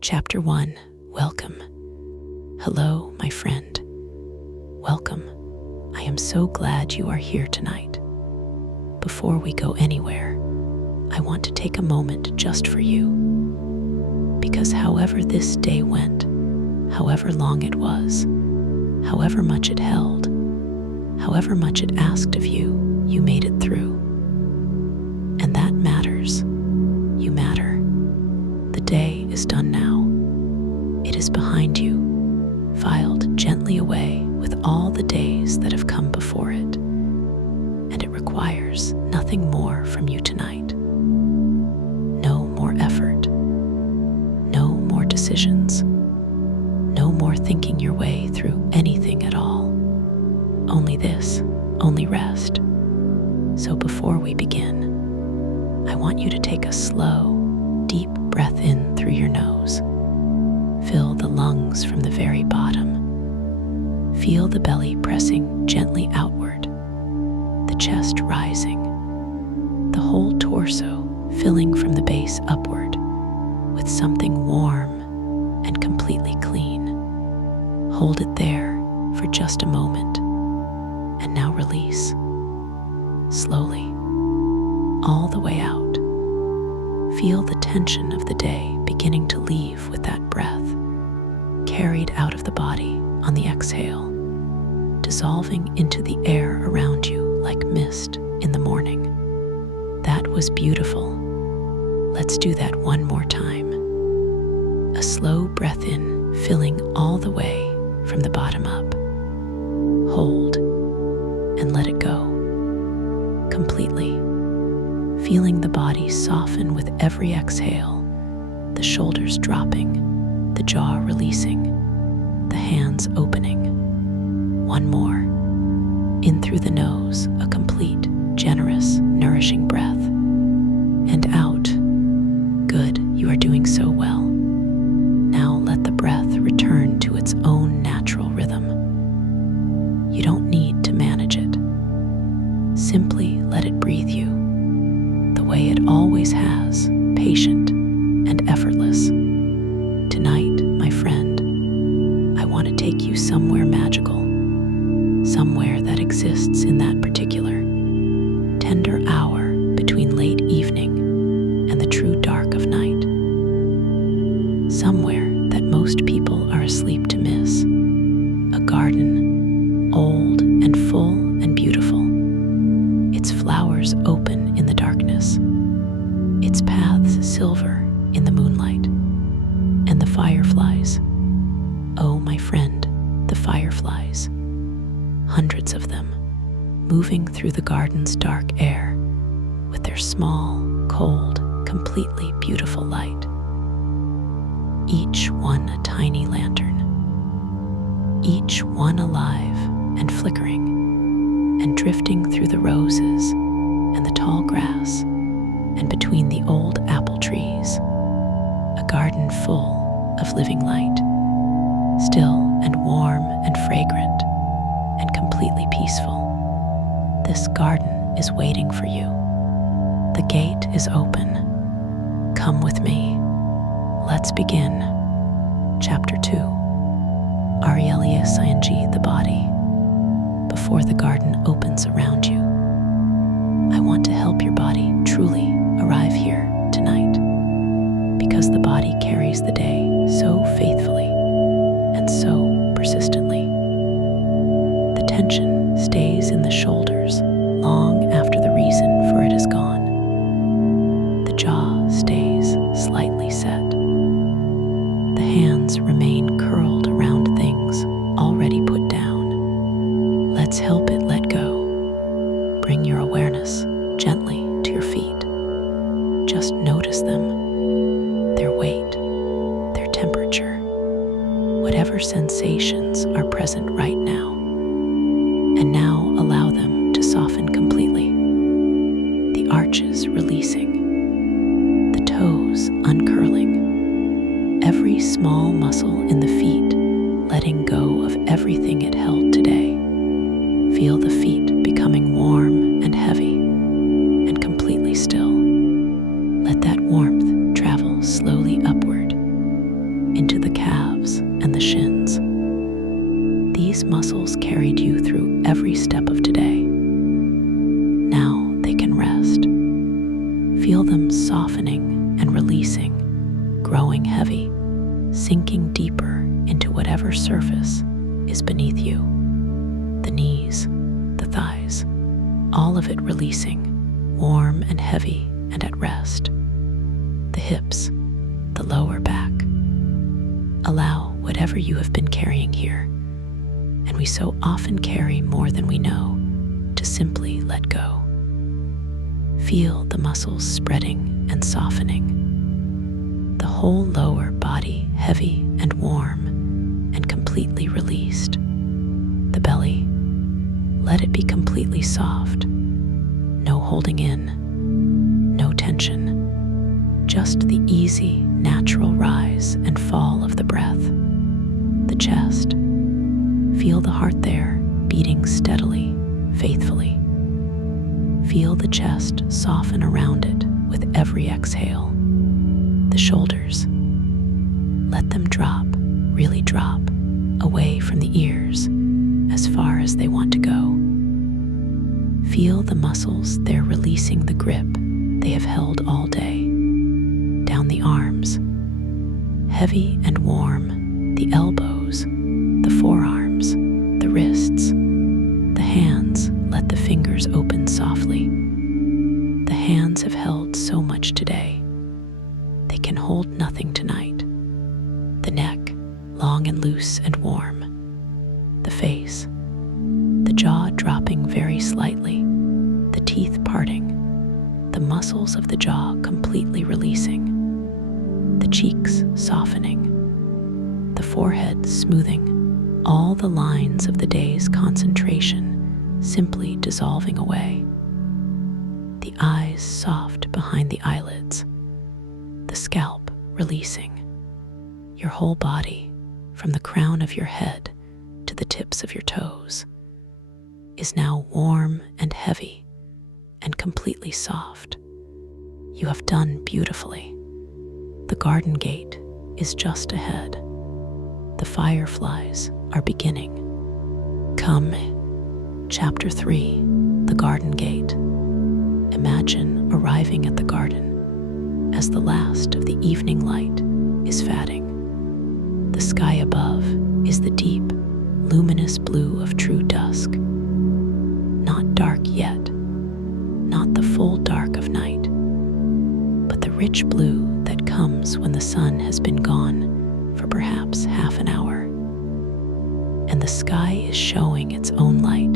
Chapter 1. Welcome. Hello, my friend. Welcome. I am so glad you are here tonight. Before we go anywhere, I want to take a moment just for you. Because however this day went, however long it was, however much it held, however much it asked of you, you made it through. And that matters. You matter. The day is done now. It is behind you, filed gently away with all the days that have come before it. And it requires nothing more from you tonight. No more effort. No more decisions. No more thinking your way through anything at all. Only this, only rest. So before we begin, I want you to take a slow, deep breath in through your nose. Fill the lungs from the very bottom. Feel the belly pressing gently outward, the chest rising, the whole torso filling from the base upward with something warm and completely clean. Hold it there for just a moment, and now release, slowly, all the way out. Feel the tension of the day beginning to leave with that breath, carried out of the body on the exhale, dissolving into the air around you like mist in the morning. That was beautiful. Let's do that one more time. A slow breath in, filling all the way from the bottom up. Hold and let it go completely. Feeling the body soften with every exhale, the shoulders dropping, the jaw releasing, the hands opening. One more. In through the nose, a complete, generous, nourishing breath. And out. Good, you are doing so well. Now let the breath return to its own natural rhythm. You don't need to manage it. Simply let it breathe you, the way it always has, patient and effortless. Tonight, my friend, I want to take you somewhere magical, somewhere that exists in that particular, tender hour between late evening and the true dark of night. Somewhere that most people are asleep to miss. A garden, old and full and beautiful. Its flowers open in the darkness, its paths silver in the moonlight, and the fireflies. Oh, my friend, the fireflies. Hundreds of them, moving through the garden's dark air with their small, cold, completely beautiful light. Each one a tiny lantern, each one alive and flickering, and drifting through the roses and the tall grass and between the old apple trees. A garden full of living light, still and warm and fragrant and completely peaceful. This garden is waiting for you. The gate is open. Come with me. Let's begin. Chapter 2. Aurelius ing the body. Before the garden opens around you, I want to help your body truly arrive here tonight, because the body carries the day so faithfully and so persistently. The tension stays in the shoulders long after the reason for it is gone. The jaw stays slightly set. The hands remain curled around things already put down. Let's help it let go. Bring your awareness gently to your feet. Just notice them, their weight, their temperature, whatever sensations are present right now. And now allow them to soften completely. The arches releasing, the toes uncurling, every small muscle in the feet letting go of everything it held today. Feel the feet becoming warm and heavy and completely still. Let that warmth travel slowly upward, and the shins. These muscles carried you through every step of today. Now they can rest. Feel them softening and releasing, growing heavy, sinking deeper into whatever surface is beneath you. The knees, the thighs, all of it releasing, warm and heavy and at rest. The hips, the lower back. Allow whatever you have been carrying here, and we so often carry more than we know, to simply let go. Feel the muscles spreading and softening. The whole lower body heavy and warm and completely released. The belly, let it be completely soft. No holding in, no tension. Just the easy, natural rise and fall of the breath. The chest, feel the heart there beating steadily, faithfully. Feel the chest soften around it with every exhale. The shoulders, let them drop, really drop, away from the ears as far as they want to go. Feel the muscles there releasing the grip they have held all day. Down the arms, heavy and warm, the elbows, the forearms, the wrists, the hands, let the fingers open softly. The hands have held so much today. They can hold nothing tonight. The neck, long and loose and warm. The face, the jaw dropping very slightly, the teeth parting, the muscles of the jaw completely releasing, the cheeks softening, the forehead smoothing, all the lines of the day's concentration simply dissolving away. The eyes soft behind the eyelids, the scalp releasing. Your whole body, from the crown of your head to the tips of your toes, is now warm and heavy and completely soft. You have done beautifully. The garden gate is just ahead. The fireflies are beginning. Come, Chapter 3, The Garden Gate. Imagine arriving at the garden as the last of the evening light is fading. The sky above is the deep, luminous blue of true dusk. Not dark yet, not the full dark of night, but the rich blue that comes when the sun has been gone for perhaps half an hour. And the sky is showing its own light,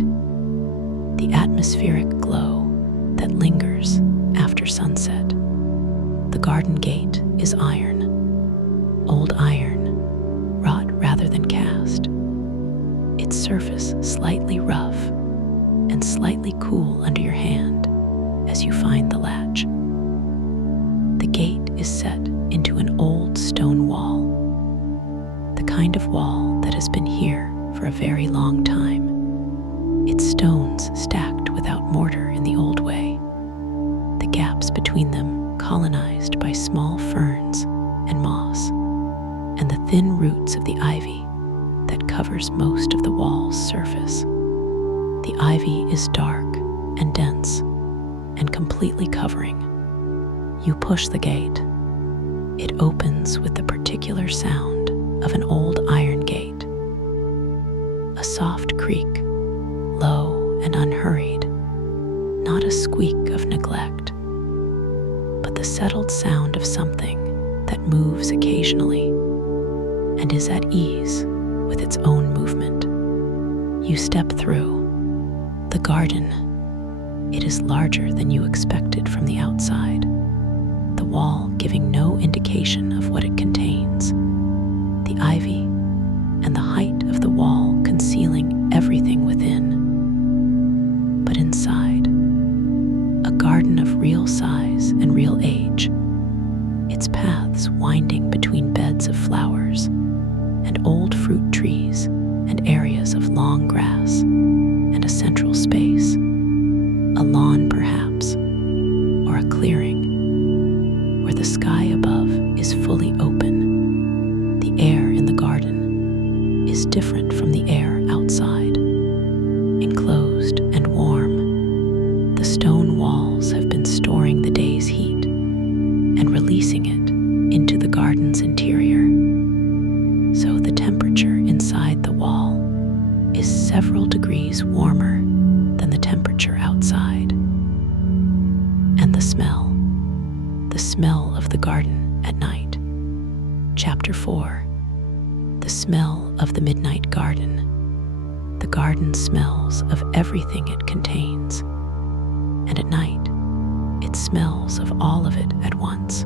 the atmospheric glow that lingers after sunset. The garden gate is iron, old iron, wrought rather than cast. Its surface slightly rough and slightly cool under your hand as you find the latch. The gate is set into an old stone wall, the kind of wall that has been here for a very long time. Its stones stacked without mortar in the old way, the gaps between them colonized by small ferns and moss, and the thin roots of the ivy that covers most of the wall's surface. The ivy is dark and dense and completely covering. You push the gate. It opens with the particular sound of an old iron gate. A soft creak, low and unhurried, not a squeak of neglect, but the settled sound of something that moves occasionally and is at ease with its own movement. You step through. The garden, it is larger than you expected from the outside, the wall giving no indication of what it contains, the ivy and the height of the wall concealing everything within. But inside, a garden of real size and real age, its paths winding between beds of flowers and old fruit trees and areas of long grass, and a central space, a lawn perhaps, or a clearing, where the sky above is fully open different from the air outside. Enclosed and warm, the stone walls have been storing the day's heat and releasing it into the garden's interior. So the temperature inside the wall is several degrees warmer than the temperature outside. And the smell of the garden at night. Chapter 4. The smell of the midnight garden. The garden smells of everything it contains, and at night, it smells of all of it at once.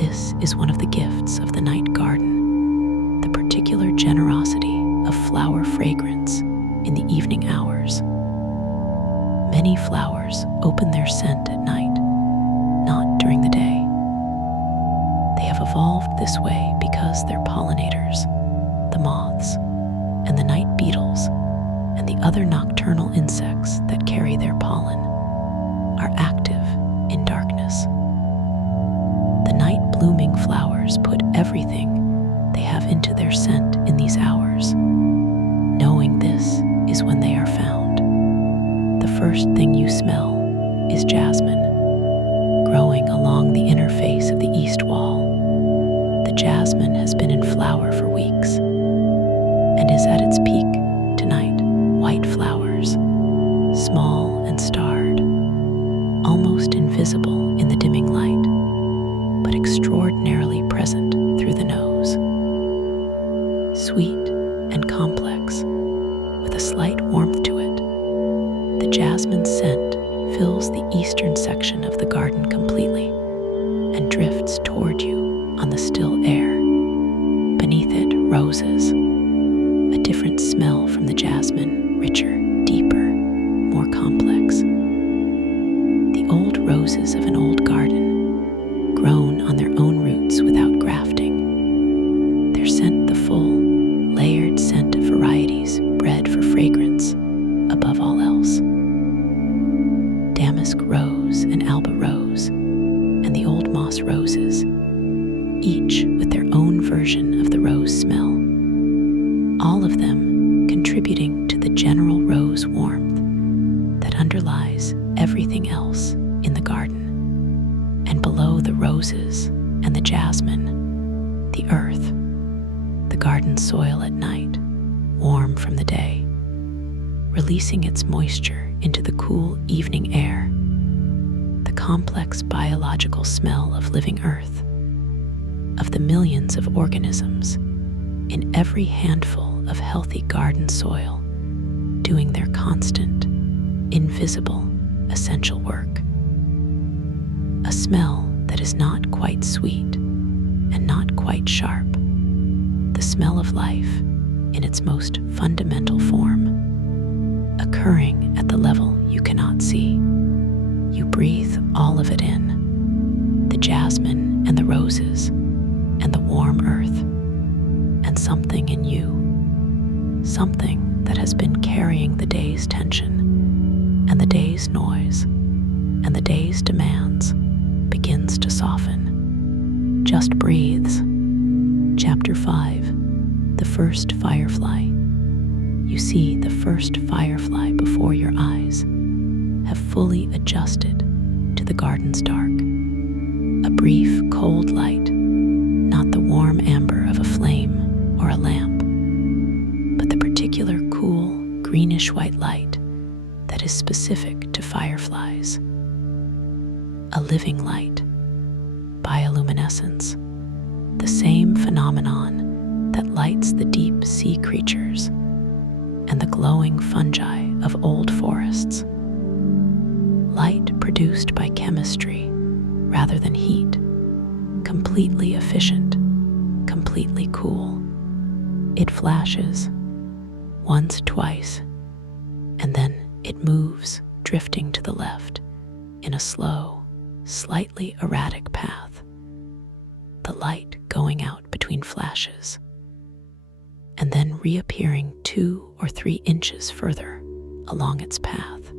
This is one of the gifts of the night garden, the particular generosity of flower fragrance in the evening hours. Many flowers open their scent at night, not during the day. They have evolved this way because their pollinators, the moths, and the night beetles, and the other nocturnal insects that carry their pollen, are active in darkness. The night blooming flowers put everything they have into their scent in these hours, knowing this is when they are found. The first thing you smell is jasmine, growing along the inner face of the east wall. The jasmine has been in flower for weeks and is at its peak tonight. White flowers, small and starred, almost invisible in the dimming light, but extraordinarily present through the nose. Sweet and complex, with a slight warmth to it, the jasmine scent fills the eastern section of the garden completely and drifts toward you on the still air. Beneath it, roses, a different smell from the jasmine, richer, deeper, more complex. The old roses of an old garden, grown on their own roots without grafting. Their scent the full, layered scent of varieties bred for fragrance above all else. Damask rose and alba rose, and the old moss roses, each with their own version of the rose smell, all of them contributing to the general rose warmth that underlies everything else in the garden. And below the roses and the jasmine, the earth, the garden soil at night, warm from the day, releasing its moisture into the cool evening air, the complex biological smell of living earth, of the millions of organisms in every handful of healthy garden soil, doing their constant, invisible, essential work. A smell that is not quite sweet and not quite sharp, the smell of life in its most fundamental form, occurring at the level you cannot see. You breathe all of it in, the jasmine and the roses and the warm earth, and something in you, something that has been carrying the day's tension and the day's noise and the day's demands begins to soften, just breathes. Chapter 5. The First Firefly. You see the first firefly before your eyes have fully adjusted to the garden's dark. A brief, cold light, not the warm amber of a flame or a lamp, but the particular cool, greenish-white light that is specific to fireflies. A living light, bioluminescence, the same phenomenon that lights the deep sea creatures and the glowing fungi of old forests. Light produced by chemistry rather than heat, completely efficient, completely cool. It flashes, once, twice, and then it moves, drifting to the left in a slow, slightly erratic path, the light going out between flashes, and then reappearing 2 or 3 inches further along its path,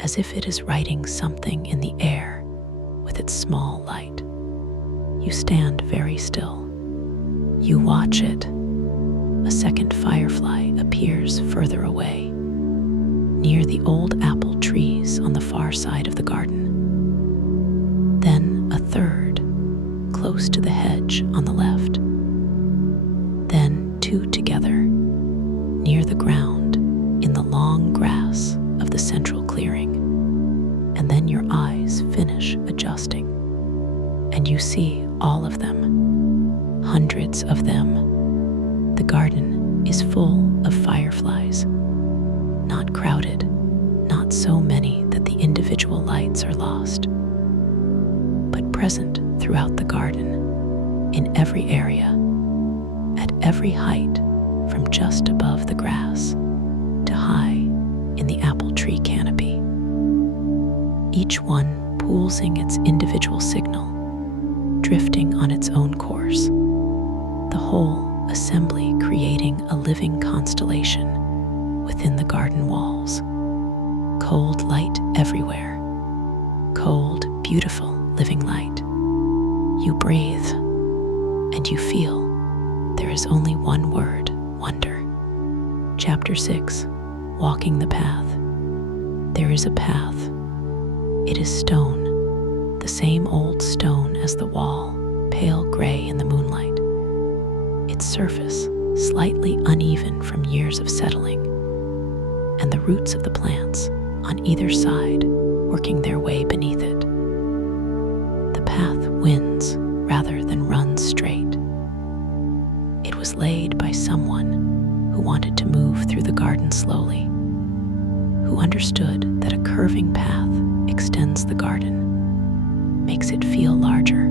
as if it is writing something in the air with its small light. You stand very still. You watch it, a second firefly appears further away, near the old apple trees on the far side of the garden. Then a third, close to the hedge on the left. Then two together, near the ground, in the long grass of the central clearing. And then your eyes finish adjusting, and you see all of them, hundreds of them. The garden is full of fireflies, not crowded, not so many that the individual lights are lost, but present throughout the garden, in every area, at every height, from just above the grass to high in the apple tree canopy. Each one pulsing its individual signal, drifting on its own course, the whole assembly creating a living constellation within the garden walls. Cold light everywhere, cold, beautiful, living light. You breathe, and you feel there is only one word: wonder. Chapter 6, Walking the Path. There is a path. It is stone, the same old stone as the wall, pale gray in the moonlight. Its surface slightly uneven from years of settling, and the roots of the plants on either side working their way beneath it. The path winds rather than runs straight. It was laid by someone who wanted to move through the garden slowly, who understood that a curving path extends the garden, makes it feel larger,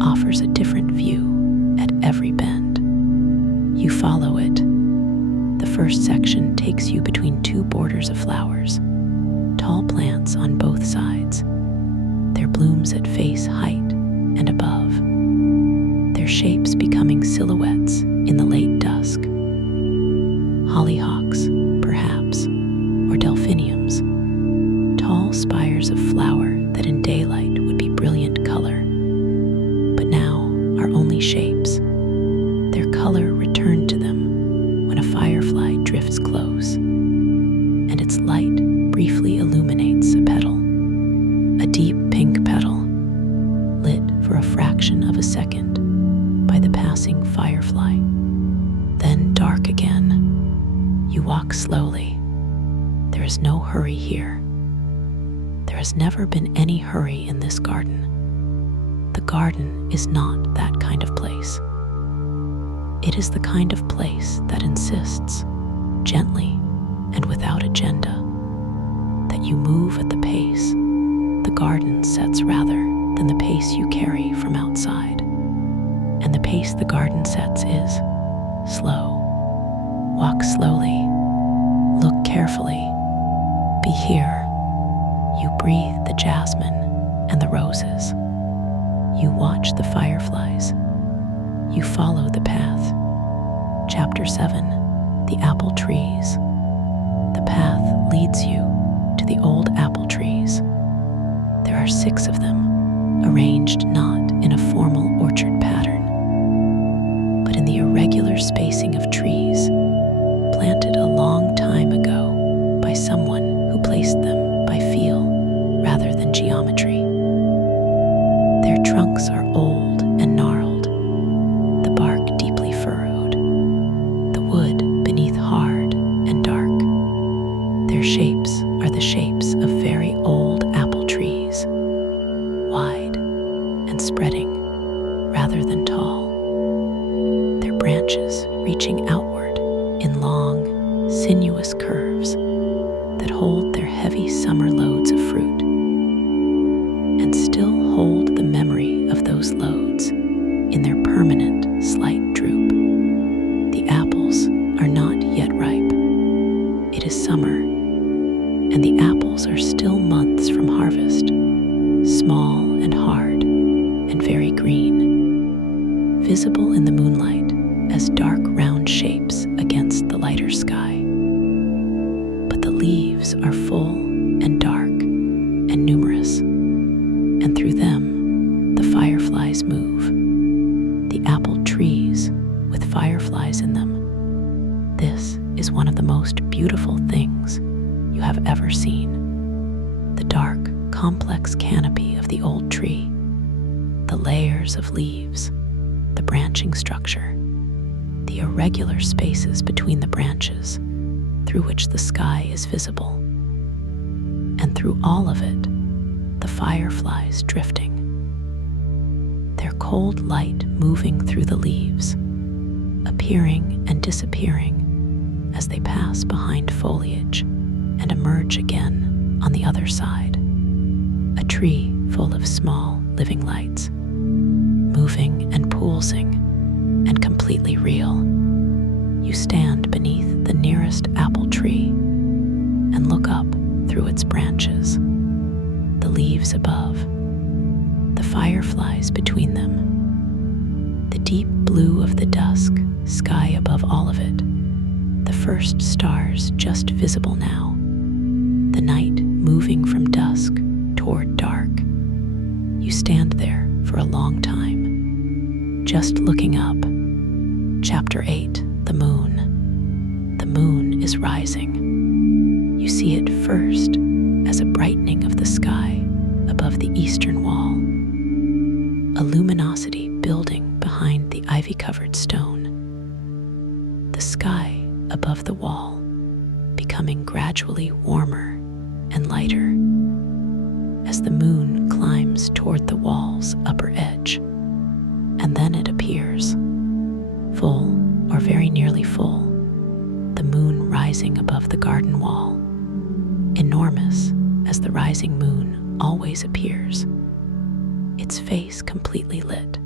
offers a different view at every bend. You follow it. The first section takes you between two borders of flowers, tall plants on both sides, their blooms at face height and above, their shapes becoming silhouettes in the late dusk. Hollyhocks, perhaps, or delphiniums, tall spires of flower that in daylight would be brilliant color, but now are only shapes. Their color returned to them when a firefly drifts close, and its light briefly illuminates a petal, a deep pink petal, lit for a fraction of a second by the passing firefly, then dark again. You walk slowly. There is no hurry here. There has never been any hurry in this garden. The garden is not that kind of place. It is the kind of place that insists, gently and without agenda, that you move at the pace the garden sets rather than the pace you carry from outside. And the pace the garden sets is slow. Walk slowly. Look carefully. Be here. You breathe the jasmine and the roses. You watch the fireflies. You follow the path. Chapter 7, The Apple Trees. The path leads you to the old apple trees. There are 6 of them, arranged not in a formal orchard pattern, but in the irregular spacing of trees planted a long time ago by someone who placed them by feel rather than geometry. Their trunks are old and gnarled, the bark deeply furrowed, the wood beneath hard and dark. Their shapes are the shapes of very old apple trees, wide and spreading rather than tall, their branches reaching outward in long, sinuous curves that hold their heavy summer loads of fruit, and still hold the memory of those loads in their permanent slight droop. The apples are not yet ripe. It is summer, and the apples are still months from harvest, small and hard and very green, visible in the moonlight as dark round shapes against the lighter sky. But the leaves are full and dark and numerous, and through them the fireflies move. The apple trees with fireflies in them This is one of the most beautiful things you have ever seen. The dark, complex canopy of the old tree, the layers of leaves, the branching structure, the irregular spaces between the branches through which the sky is visible. And through all of it, the fireflies drifting, their cold light moving through the leaves, appearing and disappearing as they pass behind foliage and emerge again on the other side. A tree full of small living lights, moving and pulsing and completely real. You stand beneath the nearest apple tree and look up through its branches, the leaves above, the fireflies between them, the deep blue of the dusk sky above all of it, the first stars just visible now, the night moving from dusk toward dark. You stand there for a long time, just looking up. Chapter 8, The Moon. The moon is rising. You see it first as a brightening of the sky above the eastern wall, a luminosity building behind the ivy-covered stone. The sky above the wall becoming gradually warmer and lighter as the moon climbs toward the wall's upper edge. And then it appears, full or very nearly full, the moon rising above the garden wall, enormous as the rising moon always appears, its face completely lit,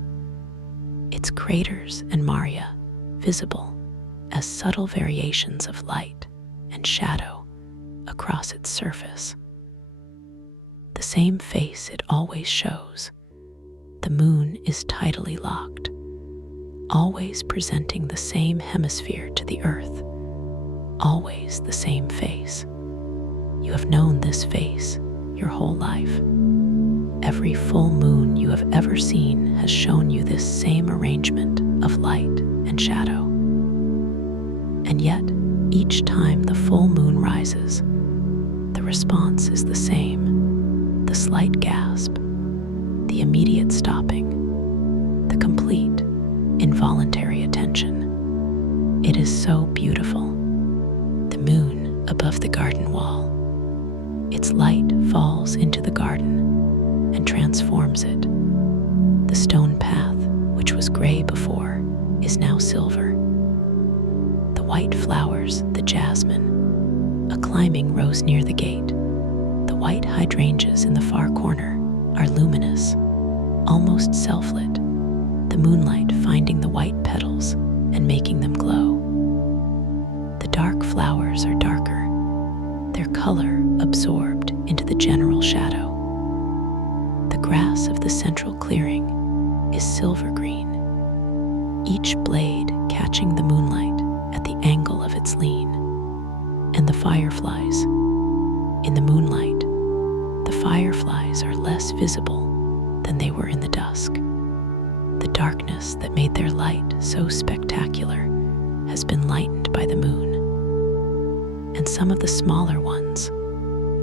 its craters and maria visible as subtle variations of light and shadow across its surface. The same face it always shows. The moon is tidally locked, always presenting the same hemisphere to the earth, always the same face. You have known this face your whole life. Every full moon you have ever seen has shown you this same arrangement of light and shadow. And yet, each time the full moon rises, the response is the same: the slight gasp, the immediate stopping, the complete, involuntary attention. It is so beautiful. The moon above the garden wall. Its light falls into the garden and transforms it. The stone path, which was gray before, is now silver. The white flowers, the jasmine, a climbing rose near the gate, the white hydrangeas in the far corner are luminous, almost self-lit, the moonlight finding the white petals and making them glow. The dark flowers are darker, their color absorbed into the general shadow. The grass of the central clearing is silver green, each blade catching the moonlight at the angle of its lean. And the fireflies, in the moonlight, the fireflies are less visible than they were in the dusk. The darkness that made their light so spectacular has been lightened by the moon. And some of the smaller ones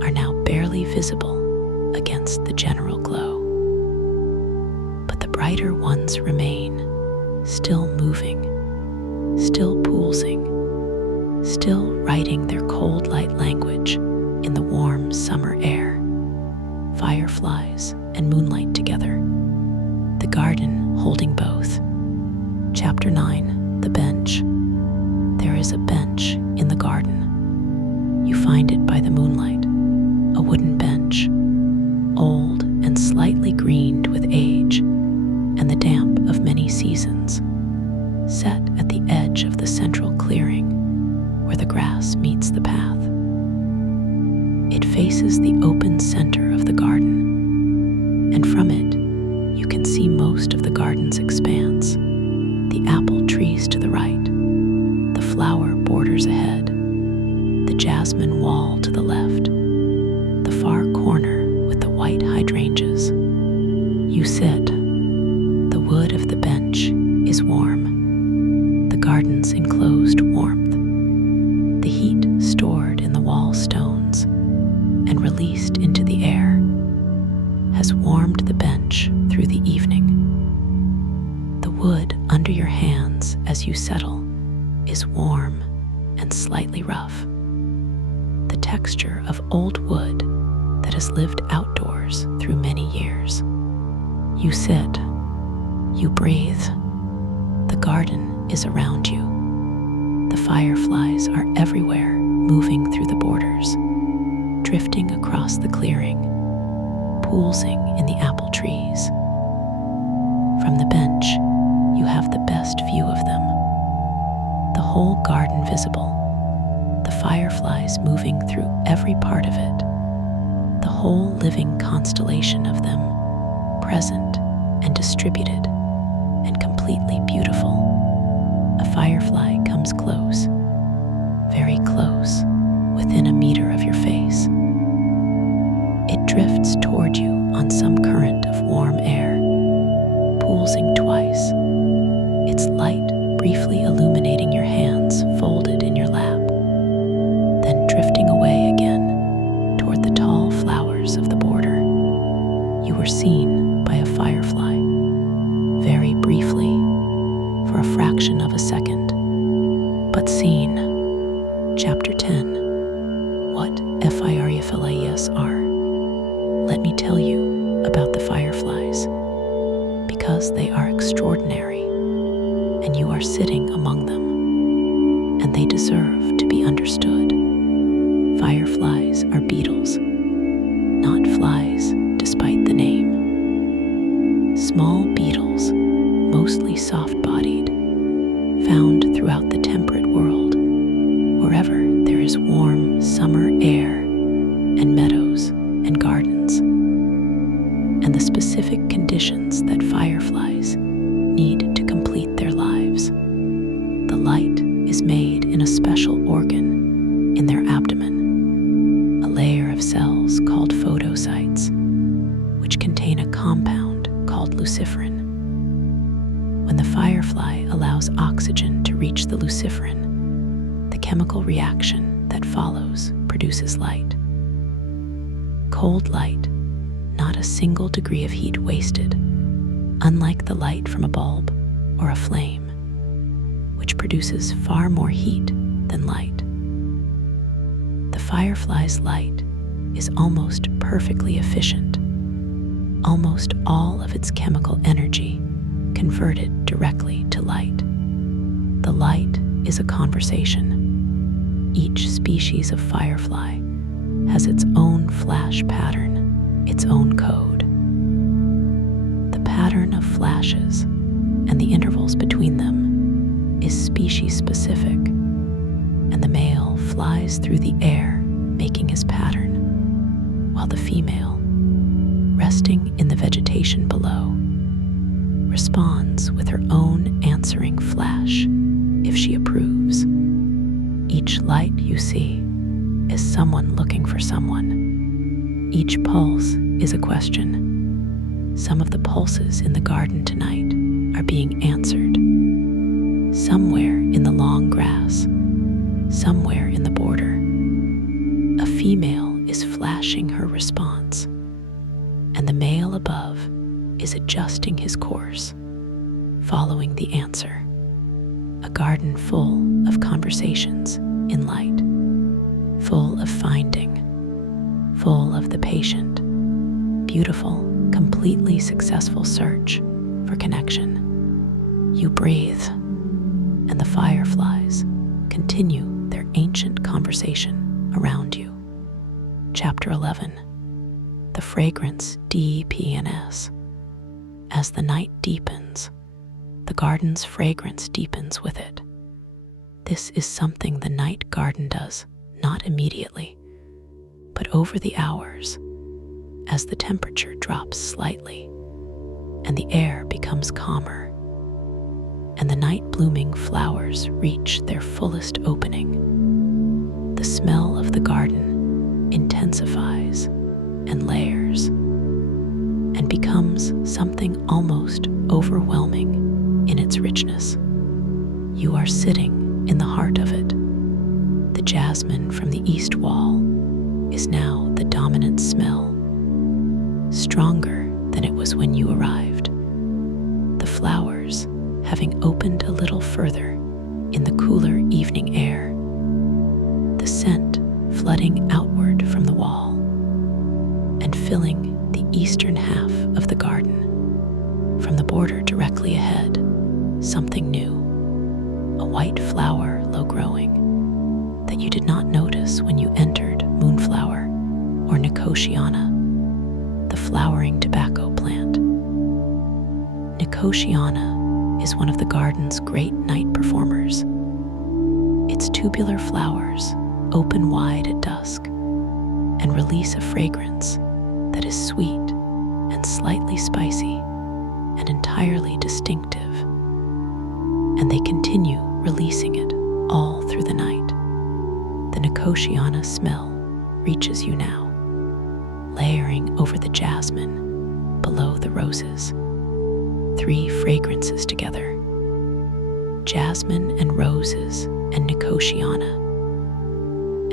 are now barely visible against the general glow. But the brighter ones remain, still moving, still pulsing, still writing their cold light language in the warm summer air. Fireflies and moonlight together. The garden holding both. Chapter 9, The Bench. There is a bench in the garden. You find it by the moonlight, a wooden bench, old and slightly greened with age and the damp of many seasons, set at the edge of the central clearing where the grass meets the path. It faces the open center of the garden, and from it you can see most of the garden's expanse, the apple trees to the right, the flower borders ahead, the jasmine wall to the left, the far corner with the white hydrangeas. You sit. The wood of the bench is warm, the garden's enclosed warmth, wood under your hands as you settle is warm and slightly rough. The texture of old wood that has lived outdoors through many years. You sit, you breathe. The garden is around you. The fireflies are everywhere, moving through the borders, drifting across the clearing, poolsing in the apple trees. From the bench, you have the best view of them. The whole garden visible, the fireflies moving through every part of it, the whole living constellation of them, present and distributed and completely beautiful. A firefly comes close, very close, within a meter of your face. It drifts toward you on some current of warm air, poolsing twice, its light briefly illuminating your hands folded in your lap, then drifting away again toward the tall flowers of the border. You were seen by a firefly, very briefly, for a fraction of a second, but seen. Chapter 10. What Fireflies are. Let me tell you about the fireflies, because they are extraordinary, and you are sitting among them, and they deserve to be understood. Fireflies are beetles, not flies, despite the name. Small beetles, mostly soft-bodied, found throughout the temperate world, wherever there is warm summer air and meadows and gardens, and the specific conditions that fireflies need to complete their lives. The light is made in a special organ in their abdomen, a layer of cells called photocytes, which contain a compound called luciferin. When the firefly allows oxygen to reach the luciferin, the chemical reaction that follows produces light. Cold light, not a single degree of heat wasted, unlike the light from a bulb or a flame, which produces far more heat than light. The firefly's light is almost perfectly efficient, almost all of its chemical energy converted directly to light. The light is a conversation. Each species of firefly has its own flash pattern, its own code. The pattern of flashes and the intervals between them is species specific, and the male flies through the air making his pattern, while the female, resting in the vegetation below, responds with her own answering flash if she approves. Each light you see is someone looking for someone. Each pulse is a question. Some of the pulses in the garden tonight are being answered. Somewhere in the long grass, somewhere in the border, a female is flashing her response, and the male above is adjusting his course, following the answer. A garden full of conversations in light, full of finding, full of the patient, beautiful, completely successful search for connection. You breathe, and the fireflies continue their ancient conversation around you. Chapter 11. The fragrance deepens. As the night deepens, the garden's fragrance deepens with it. This is something the night garden does, not immediately, but over the hours, as the temperature drops slightly and the air becomes calmer, and the night-blooming flowers reach their fullest opening. The smell of the garden intensifies and layers and becomes something almost overwhelming in its richness. You are sitting in the heart of it. The jasmine from the east wall is now the dominant smell, stronger than it was when you arrived. The flowers having opened a little further in the cooler evening air, the scent flooding outward from the wall and filling the eastern half of the garden. From the border directly ahead, something new, a white flower low-growing that you did not notice when you entered Moonflower or Nicotiana, the flowering tobacco plant. Nicotiana is one of the garden's great night performers. Its tubular flowers open wide at dusk and release a fragrance that is sweet and slightly spicy and entirely distinctive. And they continue releasing it all through the night. The Nicotiana smell reaches you now, layering over the jasmine below the roses. 3 fragrances together: jasmine and roses and Nicotiana.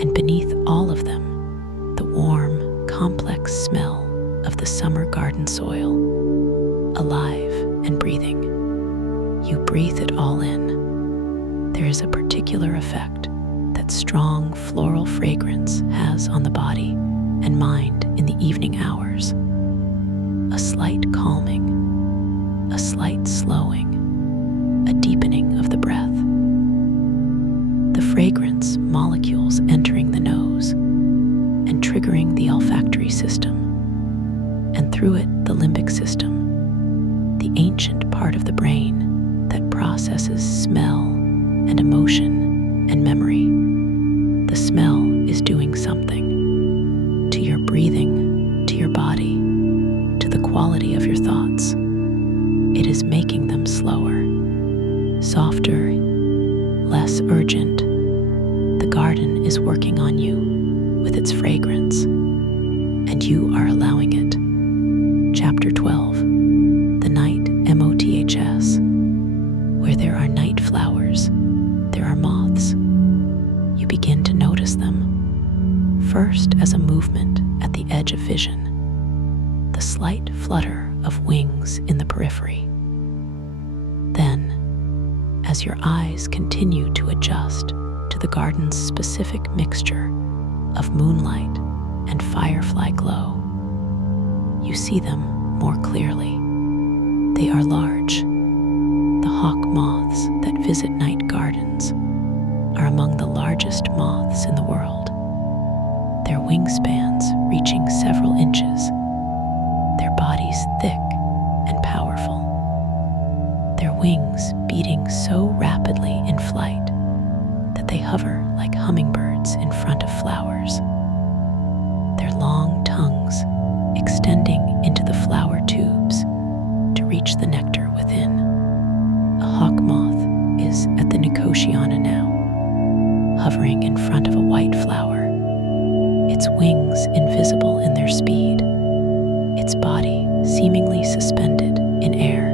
And beneath all of them, the warm, complex smell of the summer garden soil, alive and breathing. You breathe it all in. There is a particular effect that strong floral fragrance has on the body and mind in the evening hours. A slight calming, a slight slowing, a deepening of the breath. The fragrance molecules entering the nose and triggering the olfactory system, and through it the limbic system, the ancient part of the brain that processes smell and emotion and memory. The smell is doing something to your breathing, to your body, to the quality of your thoughts. It is making them slower, softer, less urgent. The garden is working on you with its fragrance, and you are allowing it. Chapter 12, The Night MOTHS. Where there are night flowers, there are moths. You begin to notice them, first as a movement at the edge of vision, the slight flutter of wings in the periphery. Then, as your eyes continue to adjust to the garden's specific mixture of moonlight and firefly glow, you see them more clearly. They are large. The hawk moths that visit night gardens are among the largest moths in the world, their wingspans reaching several inches, their bodies thick and powerful, their wings beating so rapidly in flight that they hover like hummingbirds in front of flowers, their long tongues extending into the flower tubes to reach the nectar within. A hawk moth is at the Nicotiana now, hovering in front of a white flower, its wings invisible in their speed, its body seemingly suspended in air.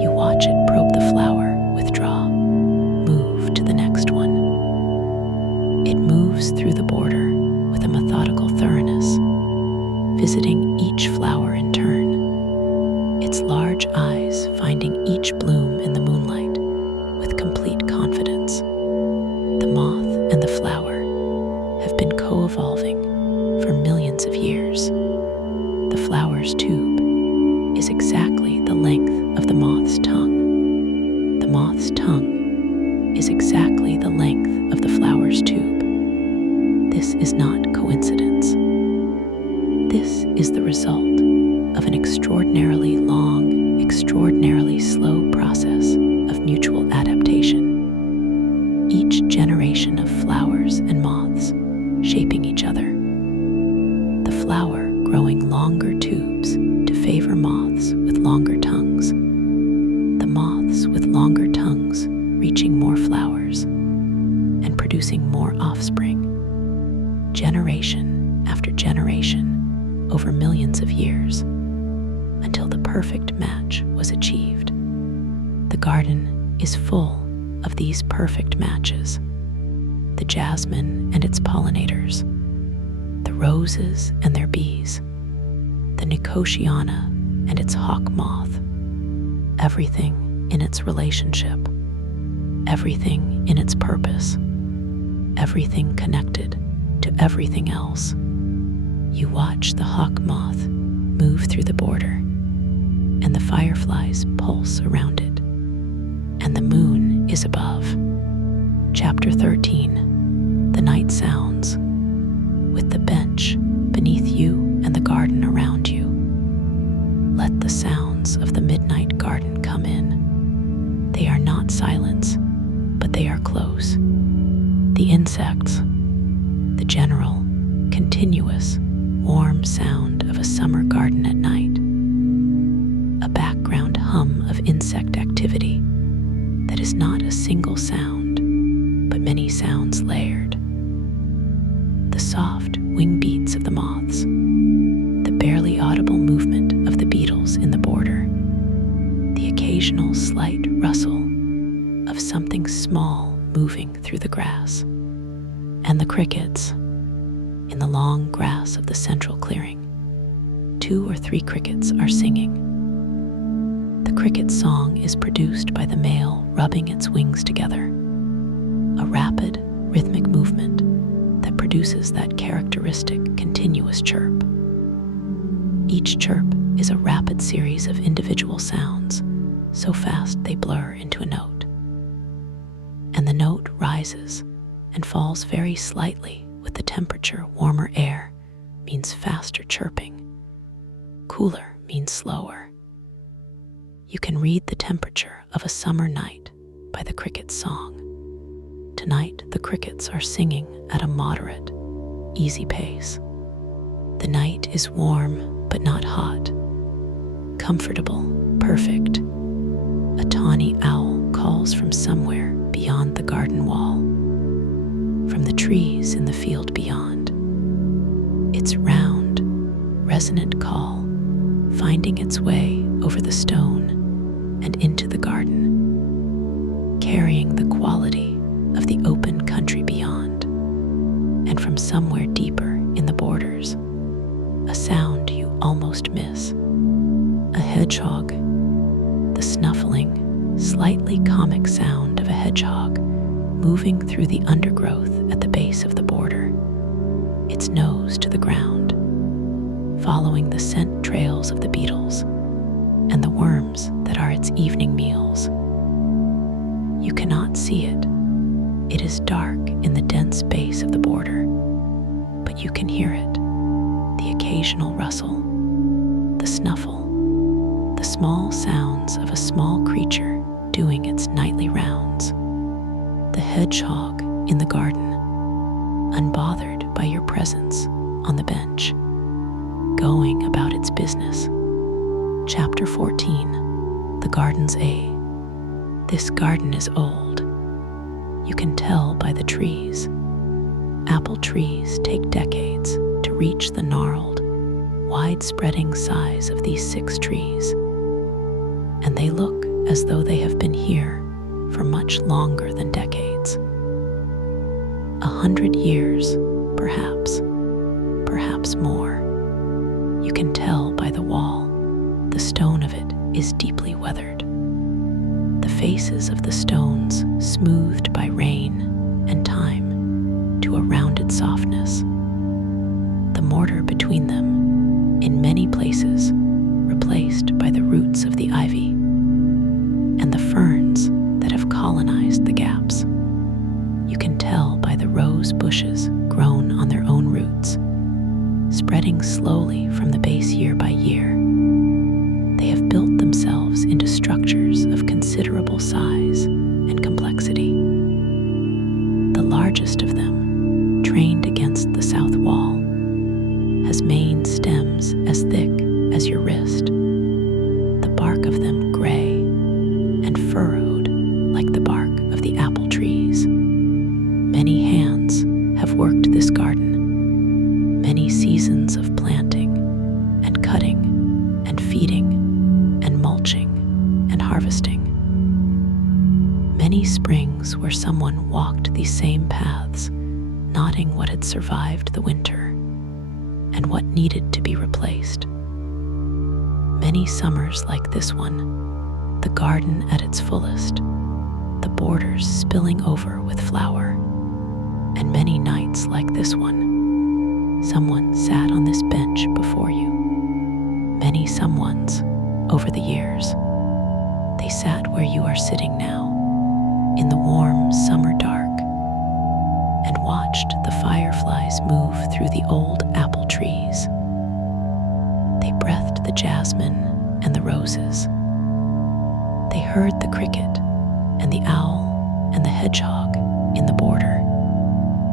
You watch it probe the flower, withdraw, move to the next one. It moves through the border with a methodical thoroughness, visiting each flower in turn, its large eyes finding each bloom in the moonlight with complete confidence. The moth and the flower have been co-evolving for millions of years. The flower's tube is exactly the length of the moth's tongue. The moth's tongue is exactly the length of the flower's tube. This is not coincidence. This is the result of an extraordinarily long, extraordinarily slow process of mutual adaptation. Each generation of flowers and moths shaping each other. The flower growing longer tubes to favor moths with longer tongues. The moths with longer tongues reaching more flowers and producing more offspring, generation after generation over millions of years, until the perfect match was achieved. The garden is full of these perfect matches: the jasmine and its pollinators, the roses and their bees, the Nicotiana and its hawk moth. Everything in its relationship, everything in its purpose, everything connected to everything else. You watch the hawk moth move through the border, and the fireflies pulse around it, and the moon is above. Chapter 13. The Night Sounds. With the bench beneath you and the garden around you, let the sounds of the midnight garden come in. They are not silence, but they are close. The insects, the general, continuous, warm sound of a summer garden at night, a background hum of insect activity that is not a single sound, but many sounds layered. The soft wing beats of the moths, the barely audible movement of the beetles in the border, the occasional slight rustle of something small moving through the grass, and the crickets in the long grass of the central clearing. 2 or 3 crickets are singing. The cricket song is produced by the male rubbing its wings together, a rapid, rhythmic movement that produces that characteristic continuous chirp. Each chirp is a rapid series of individual sounds, so fast they blur into a note. And the note rises and falls very slightly with the temperature. Warmer air means faster chirping. Cooler means slower. You can read the temperature of a summer night by the cricket's song. Tonight, the crickets are singing at a moderate, easy pace. The night is warm but not hot, comfortable, perfect. A tawny owl calls from somewhere beyond the garden wall, from the trees in the field beyond. Its round, resonant call finding its way over the stone and into the garden, carrying the quality of the open country beyond, and from somewhere deeper in the borders, a sound you almost miss. A hedgehog, the snuffling, slightly comic sound of a hedgehog moving through the undergrowth at the base of the border, its nose to the ground, following the scent trails of the beetles and the worms that are its evening meals. You cannot see it. It is dark in the dense base of the border, but you can hear it, the occasional rustle, the snuffle, the small sounds of a small creature doing its nightly rounds. The hedgehog in the garden, unbothered by your presence on the bench, going about its business. Chapter 14. The Garden's A. This garden is old. You can tell by the trees. Apple trees take decades to reach the gnarled, wide-spreading size of these 6 trees, and they look as though they have been here for much longer than decades. 100 years, perhaps more. You can tell by the wall. The stone of it is deeply weathered. The faces of the stones smoothed by rain and time to a rounded softness. The mortar between them, in many places, replaced by the roots of the ivy and the ferns that have colonized the gaps. You can tell by the rose bushes grown on their own roots, spreading slowly from the base year by year. They have built themselves into structures of considerable size and complexity. The largest of them, trained against the south wall, has main stems as thick as your wrist, the bark of them gray and furrowed like the bark of the apple trees. Many hands have worked this garden, many seasons of planting and cutting and feeding and mulching and harvesting. Many springs where someone walked these same paths, noting what had survived the winter and what needed to be replaced. Many summers like this one, the garden at its fullest, the borders spilling over with flower. And many nights like this one, someone sat on this bench before you. Many someones over the years. They sat where you are sitting now, in the warm summer dark, and watched the fireflies move through the old apple trees. They breathed the jasmine and the roses. They heard the cricket and the owl and the hedgehog in the border.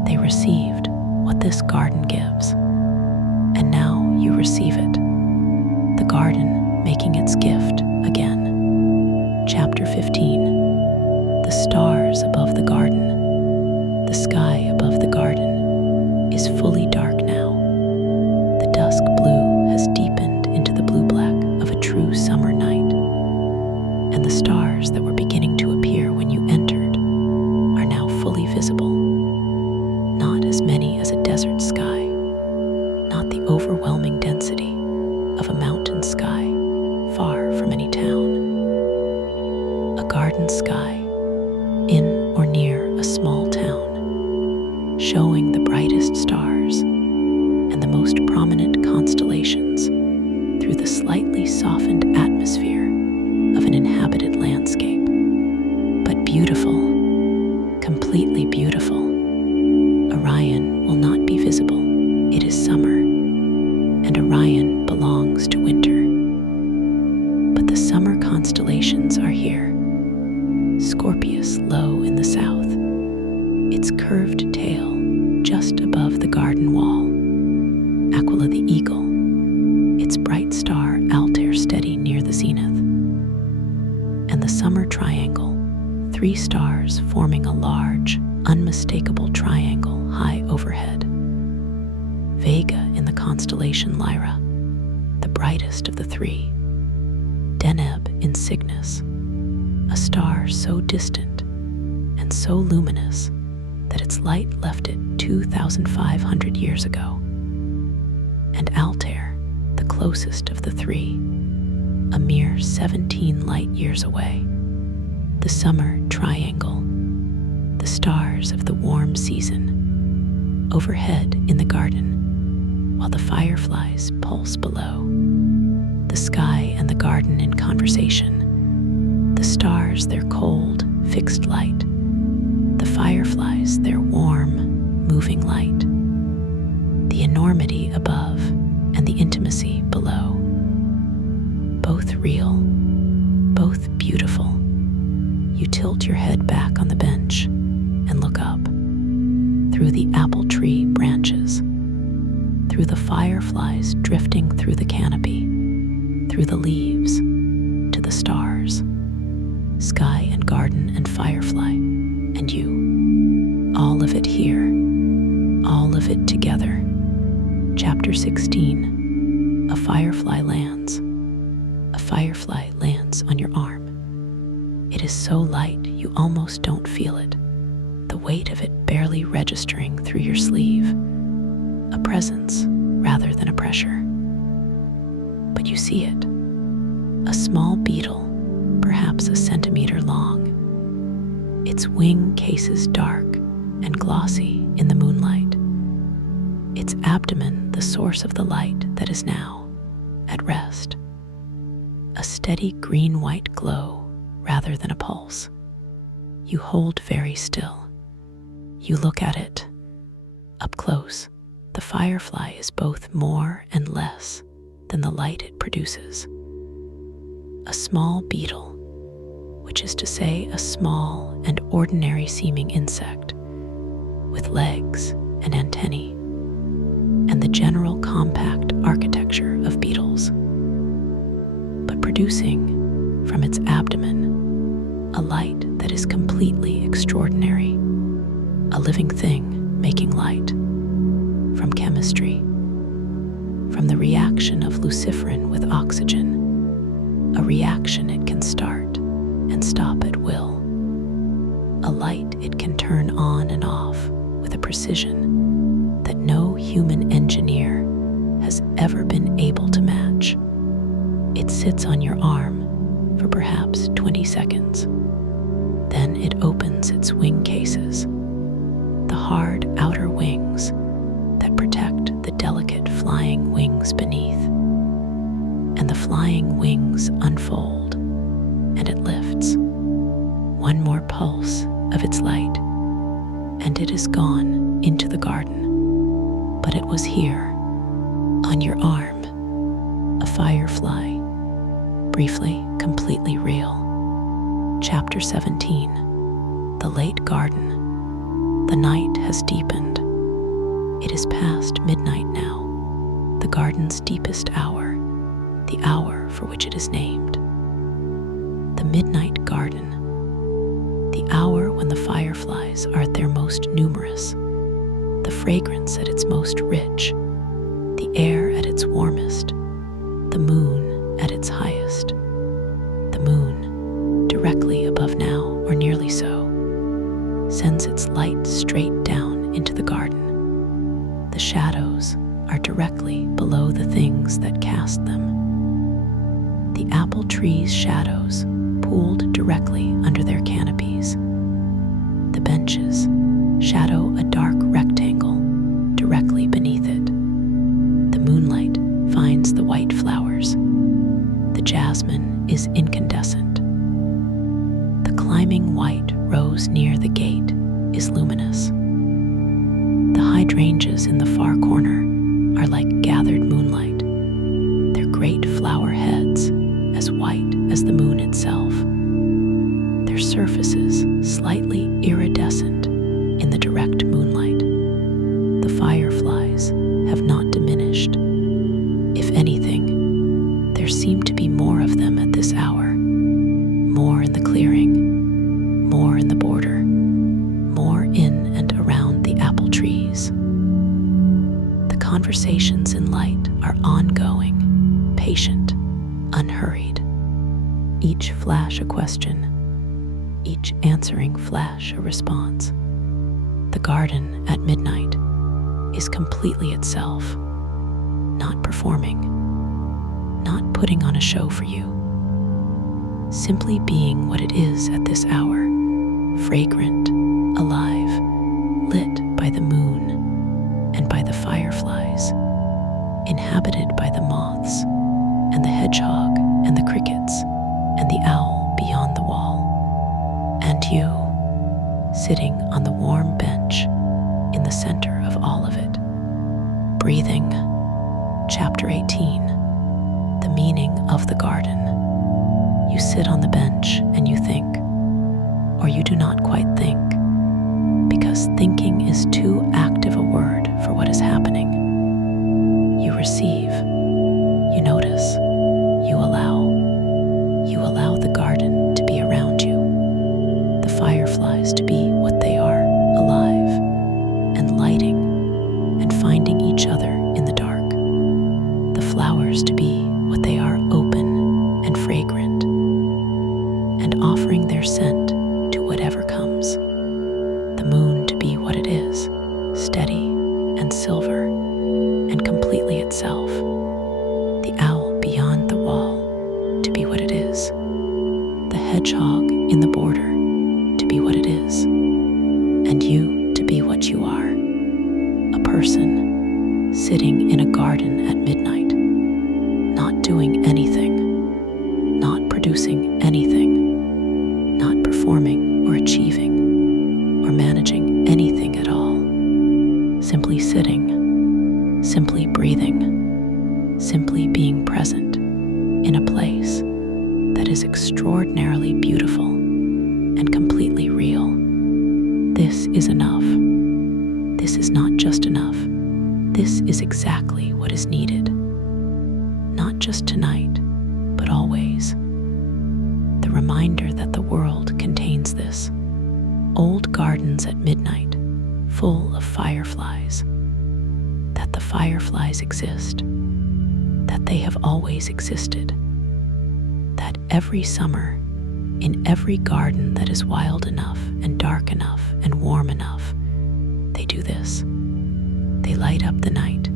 They received what this garden gives, and now you receive it, the garden making its gift again. Chapter 15. The stars above the garden, the sky above the garden, is fully dark now. The dusk blue has deepened into the blue-black of a true summer night, and the stars that were beginning to appear when you entered are now fully visible. Not as many as a desert sky, not the overwhelming density of a mountain sky far from any town. A garden sky in or near a small town, showing the brightest stars and the most prominent constellations through the slightly softened atmosphere of an inhabited landscape. But beautiful, completely beautiful. Orion will not be visible. It is summer, and Orion belongs to winter. But the summer constellations are here. Scorpius low in the south, its curved tail just above the garden wall. Aquila the eagle, its bright star Altair steady near the zenith. And the summer triangle, 3 stars forming a large, unmistakable triangle high overhead. Vega in the constellation Lyra, the brightest of the 3. Deneb in Cygnus, a star so distant and so luminous that its light left it 2,500 years ago. And Altair, the closest of the 3, a mere 17 light years away. The summer triangle, the stars of the warm season, overhead in the garden, while the fireflies pulse below. The sky and the garden in conversation, the stars their cold, fixed light, the fireflies their warm, moving light, the enormity above and the intimacy below. Both real, both beautiful. You tilt your head back on the bench and look up, through the apple tree branches, through the fireflies drifting through the canopy, through the leaves, to the stars, sky and garden and firefly, and you. All of it here, all of it together. Chapter 16. A firefly lands. A firefly lands on your arm. It is so light you almost don't feel it, the weight of it barely registering through your sleeve, a presence rather than a pressure. But you see it, a small beetle, perhaps a centimeter long. Its wing cases dark and glossy in the moonlight. Its abdomen the source of the light that is now at rest. A steady green-white glow rather than a pulse. You hold very still. You look at it. Up close, the firefly is both more and less than the light it produces. A small beetle, which is to say a small and ordinary-seeming insect, with legs and antennae, and the general compact architecture of beetles, but producing from its abdomen a light that is completely extraordinary, a living thing making light, from chemistry, from the reaction of luciferin with oxygen, a reaction it can start and stop at will, a light it can turn on and off with a precision that no human engineer has ever been able to match. It sits on your arm for perhaps 20 it opens its wing cases, the hard outer wings that protect the delicate flying wings beneath. And the flying wings unfold, and it lifts. One more pulse of its light, and it is gone into the garden. But it was here, on your arm, a firefly, briefly, completely real. Chapter 17, The Late Garden. The night has deepened. It is past midnight now, the garden's deepest hour, the hour for which it is named. The midnight garden, the hour when the fireflies are at their most numerous, the fragrance at its most rich, the air at its warmest, the moon at its highest. The moon, directly above now, or nearly so, sends its light straight down into the garden. The shadows are directly below the things that cast them. The apple trees' shadows pooled directly under their canopies. The benches shadow a dark rectangle directly beneath it. The moonlight finds the white flowers. The jasmine is incandescent. The climbing white rose near the gate is luminous. The hydrangeas in the far corner are like gathered moonlight, their great flower heads as white as the moon itself, their surfaces slightly iridescent in the direct moonlight. The fireflies have not diminished. If anything, there seem to be more of them at this hour, more in the clearing, more in the border, more in and around the apple trees. The conversations in light are ongoing, patient, unhurried. Each flash a question, each answering flash a response. The garden at midnight is completely itself, not performing, not putting on a show for you, simply being what it is at this hour, fragrant, alive, lit by the moon and by the fireflies, inhabited by the moths and the hedgehog and the crickets and the owl beyond the wall, and you, sitting on the warm bench in the center of all of it, breathing. Chapter 18, The Meaning of the Garden. You sit on the bench and you think, or you do not quite think, because thinking is too active a word for what is happening. You receive, you notice, you allow the garden to be around you, the fireflies to be what they are, alive and lighting and finding each other in the dark, the flowers to be what they are, open and fragrant and offering their scent to whatever comes, the moon to be what it is, steady and silver and completely itself, the owl beyond the wall to be what it is, the hedgehog in the border to be what it is, and you to be what you are, a person sitting in a garden at midnight, not doing anything, not producing anything, not performing or achieving or managing anything at all, simply sitting, simply breathing, simply being present in a place that is extraordinarily beautiful and completely real. This is enough. This is not just enough. This is exactly what is needed. Not just tonight, but always. The reminder that the world contains this. Old gardens at midnight, full of fireflies. That the fireflies exist. That they have always existed. That every summer, in every garden that is wild enough and dark enough and warm enough, they do this. They light up the night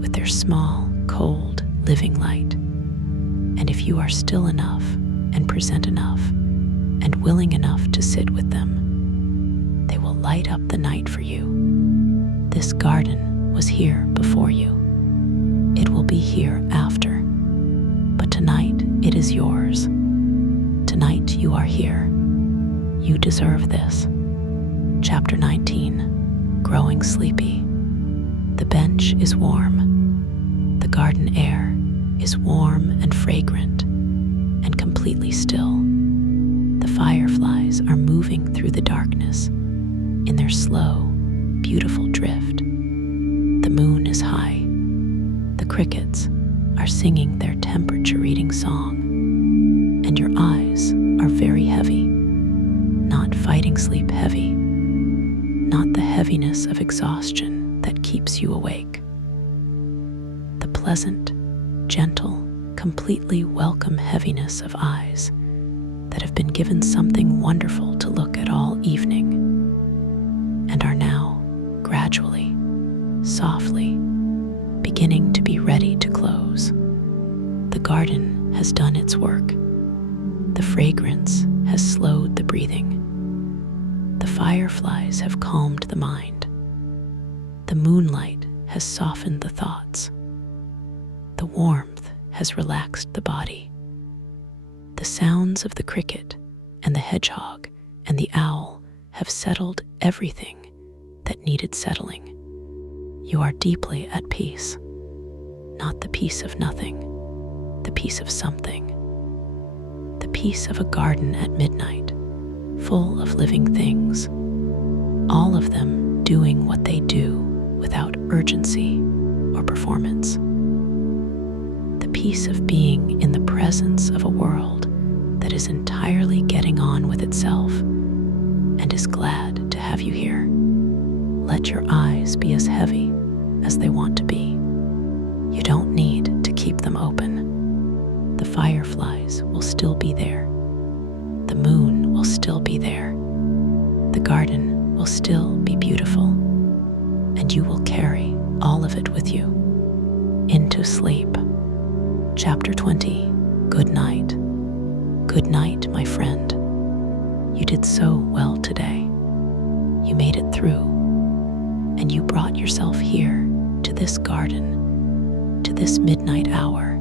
with their small, cold, living light. And if you are still enough and present enough, and willing enough to sit with them. They will light up the night for you. This garden was here before you. It will be here after. But tonight it is yours. Tonight you are here. You deserve this. Chapter 19. Growing Sleepy. The bench is warm. The garden air is warm and fragrant and completely still. The fireflies are moving through the darkness in their slow, beautiful drift. The moon is high. The crickets are singing their temperature-reading song, and your eyes are very heavy. Not fighting sleep heavy, not the heaviness of exhaustion that keeps you awake. The pleasant, gentle, completely welcome heaviness of eyes that have been given something wonderful to look at all evening and are now gradually, softly, beginning to be ready to close. The garden has done its work. The fragrance has slowed the breathing. The fireflies have calmed the mind. The moonlight has softened the thoughts. The warmth has relaxed the body. The sounds of the cricket and the hedgehog and the owl have settled everything that needed settling. You are deeply at peace, not the peace of nothing, the peace of something, the peace of a garden at midnight, full of living things, all of them doing what they do without urgency or performance. The peace of being in the presence of a world that is entirely getting on with itself and is glad to have you here. Let your eyes be as heavy as they want to be. You don't need to keep them open. The fireflies will still be there. The moon will still be there. The garden will still be beautiful. And you will carry all of it with you into sleep. Chapter 20. Good night. Good night, my friend. You did so well today. You made it through. And you brought yourself here to this garden, to this midnight hour,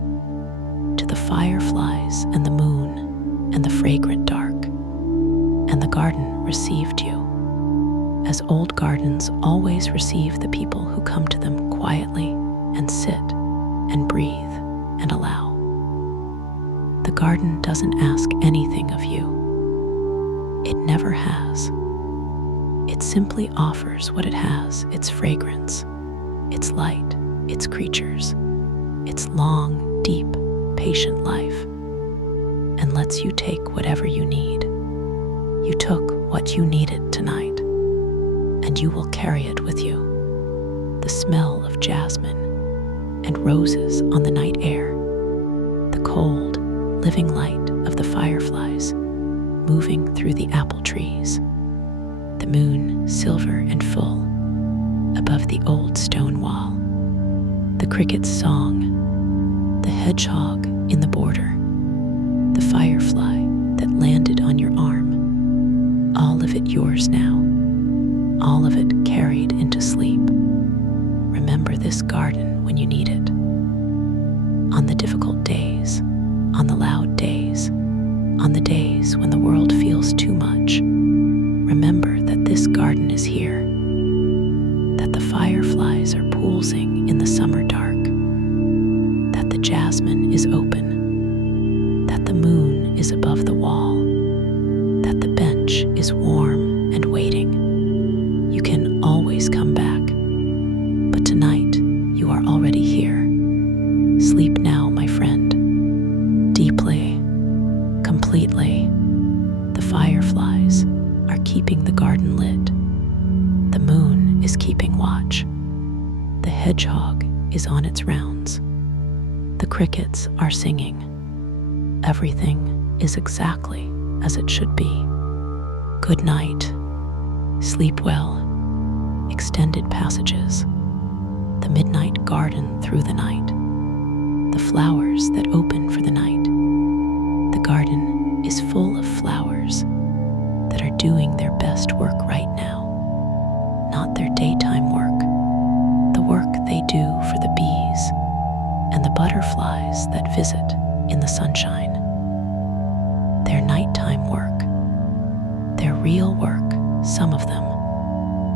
to the fireflies and the moon and the fragrant dark. And the garden received you, as old gardens always receive the people who come to them quietly and sit and breathe and allow. The garden doesn't ask anything of you. It never has. It simply offers what it has: its fragrance, its light, its creatures, its long, deep, patient life, and lets you take whatever you need. You took what you needed tonight, and you will carry it with you. The smell of jasmine and roses on the night air, the cold, living light of the fireflies moving through the apple trees, the moon silver and full above the old stone wall, the cricket's song, the hedgehog in the border, the firefly that landed on your arm, all of it yours now, all of it carried into sleep. Remember this garden when you need it. On the difficult days, on the loud days, on the days when the world feels too much, remember that this garden is here, that the fireflies are pulsing in the summer dark, that the jasmine is open, that the moon is above the wall, that the bench is warm and waiting. You can always come back, but tonight you are already here. Sleep now, my friend, deeply, completely. The fireflies are keeping the garden lit. The moon is keeping watch. The hedgehog is on its rounds. The crickets are singing. Everything is exactly as it should be. Good night. Sleep well. Extended passages. The midnight garden through the night. The flowers that open for the night. The garden is full of flowers that are doing their best work right now, not their daytime work, the work they do for the bees and the butterflies that visit in the sunshine. Their nighttime work, their real work, some of them,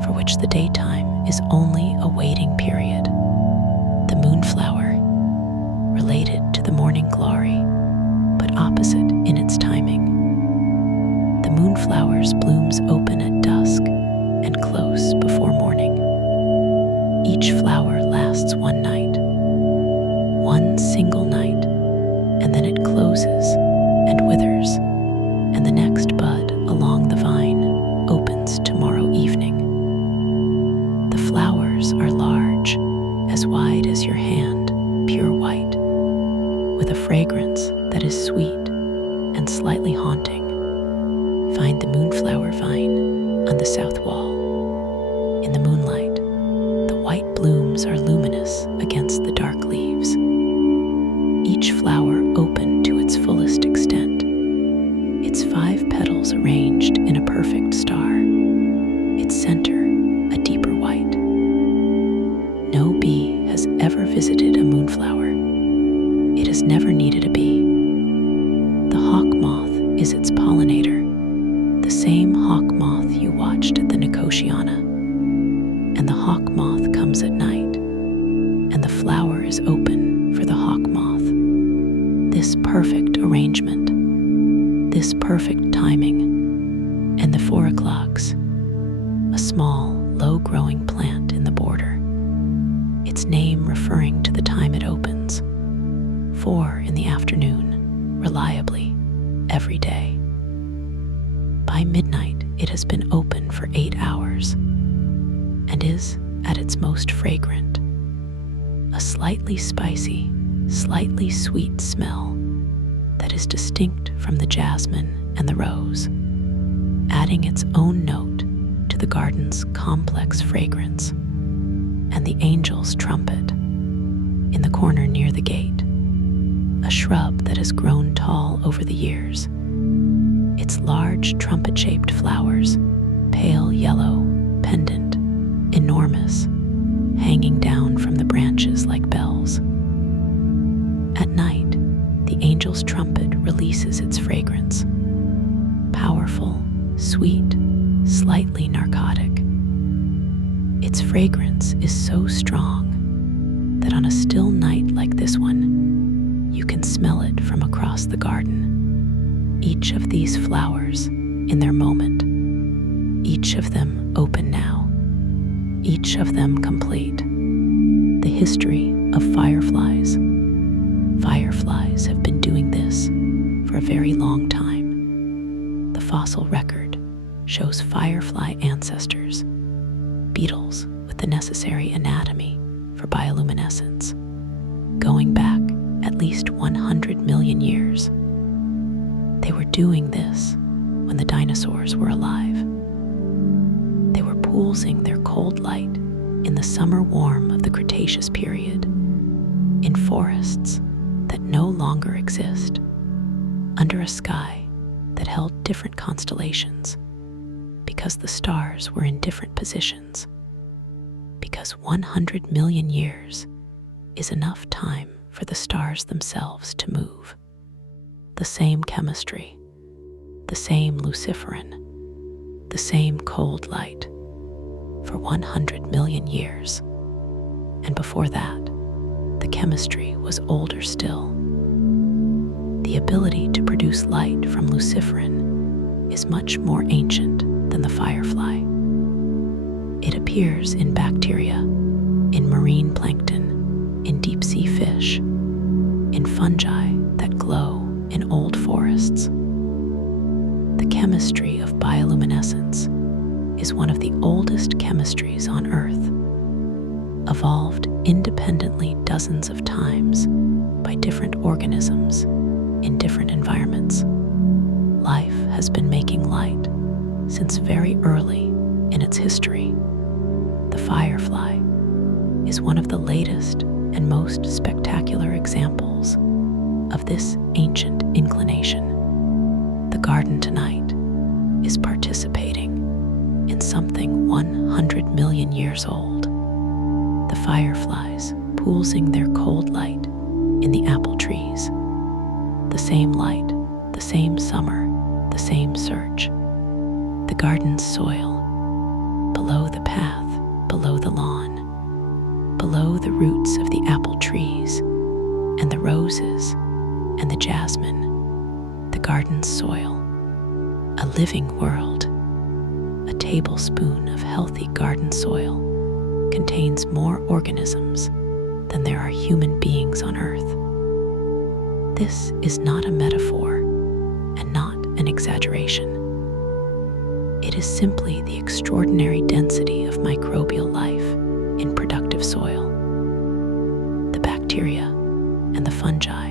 for which the daytime is only a waiting period. The moonflower, related to the morning glory, but opposite in its timing. The moonflower's blooms open at dusk and close before morning. Each flower lasts one night, one single night, and then it closes and withers, and the next bud along the vine opens tomorrow evening. The flowers are large, as wide as your hand, pure white, with a fragrance that is sweet and slightly haunting. Find the moonflower vine on the south wall. In the moonlight, the white blooms are luminous against the dark leaves. Each flower open to its fullest extent, its 5 petals arranged in a perfect star, its center a deeper white. No bee has ever visited a moonflower. It has never needed a bee. The hawk moth is its pollinator, the same hawk moth you watched at the Nicotiana. And the hawk moth comes at night, and the flower is open for the hawk moth. This perfect arrangement, this perfect timing, and the 4 o'clocks, a small, low-growing plant in the border, its name referring to the time it opens, 4 in the afternoon, reliably, every day. By midnight, it has been open for 8 hours and is at its most fragrant. A slightly spicy, slightly sweet smell that is distinct from the jasmine and the rose, adding its own note to the garden's complex fragrance. And the angel's trumpet in the corner near the gate, a shrub that has grown tall over the years. Its large trumpet-shaped flowers, pale yellow, pendant, enormous, hanging down from the branches like bells. At night, the angel's trumpet releases its fragrance, powerful, sweet, slightly narcotic. Its fragrance is so strong that on a still night like this one, you can smell it from across the garden. Each of these flowers in their moment, each of them open now, each of them complete. The history of fireflies. Fireflies have been doing this for a very long time. The fossil record shows firefly ancestors, beetles with the necessary anatomy for bioluminescence, going back at least 100 million years. They were doing this when the dinosaurs were alive. They were poolsing their cold light in the summer warm of the Cretaceous period, in forests that no longer exist, under a sky that held different constellations, because the stars were in different positions, because 100 million years is enough time for the stars themselves to move. The same chemistry, the same luciferin, the same cold light, for 100 million years. And before that, the chemistry was older still. The ability to produce light from luciferin is much more ancient than the firefly. It appears in bacteria, in marine plankton, in deep-sea fish, in fungi that glow in old forests. The chemistry of bioluminescence is one of the oldest chemistries on Earth, evolved independently dozens of times by different organisms in different environments. Life has been making light since very early in its history. The firefly is one of the latest and most spectacular examples of this ancient inclination. The garden tonight is participating in something 100 million years old. The fireflies pooling their cold light in the apple trees. The same light, the same summer, the same search. The garden's soil, below the path, below the lawn, below the roots of the apple trees and the roses and the jasmine. The garden's soil, a living world. A tablespoon of healthy garden soil contains more organisms than there are human beings on Earth. This is not a metaphor and not an exaggeration. It is simply the extraordinary density of microbial life in productive soil. The bacteria and the fungi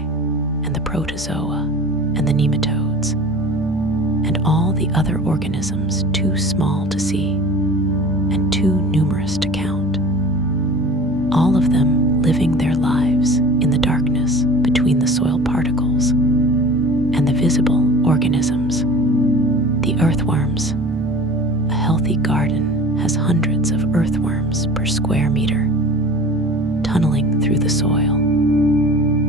and the protozoa and the nematodes and all the other organisms too small to see and too numerous to count. All of them living their lives in the darkness between the soil particles and the visible organisms. The earthworms. A healthy garden has hundreds of earthworms per square meter, tunneling through the soil,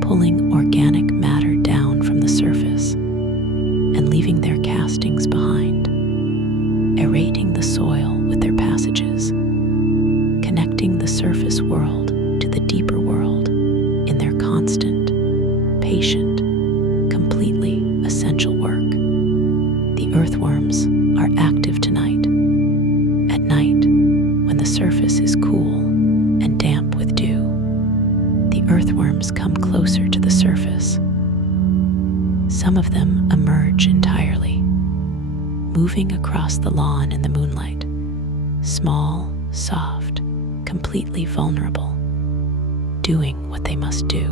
pulling organic matter down from the surface and leaving their castings behind, aerating the soil with their passages, connecting the surface world to the deeper world in their constant, patient, completely essential work. The earthworms are active tonight. At night, when the surface is cool and damp with dew, the earthworms come closer to the surface. Some of them emerge entirely, moving across the lawn in the moonlight, small, soft, completely vulnerable, doing what they must do.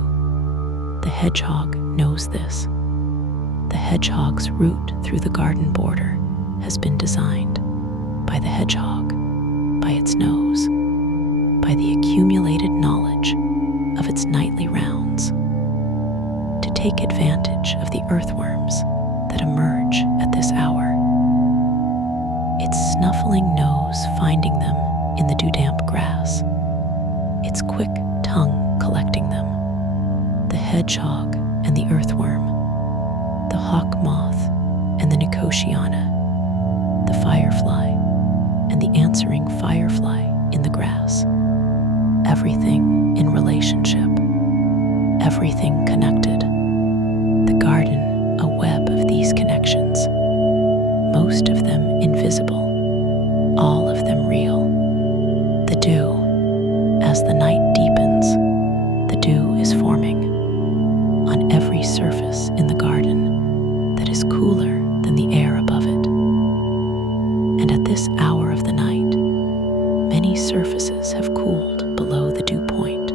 The hedgehog knows this. The hedgehog's route through the garden border has been designed by the hedgehog, by its nose, by the accumulated knowledge of its nightly rounds, to take advantage of the earthworms that emerge at this hour. Its snuffling nose finding them in the dew-damp grass, its quick tongue collecting them. The hedgehog and the earthworm, the hawk moth and the nicotiana, the firefly and the answering firefly in the grass. Everything in relationship, everything connected. The garden, a web of these connections, most of them invisible, all of them real. The dew, as the night deepens, the dew is forming on every surface in the garden that is cooler than the air above it. And at this hour of the night, many surfaces have cooled below the dew point.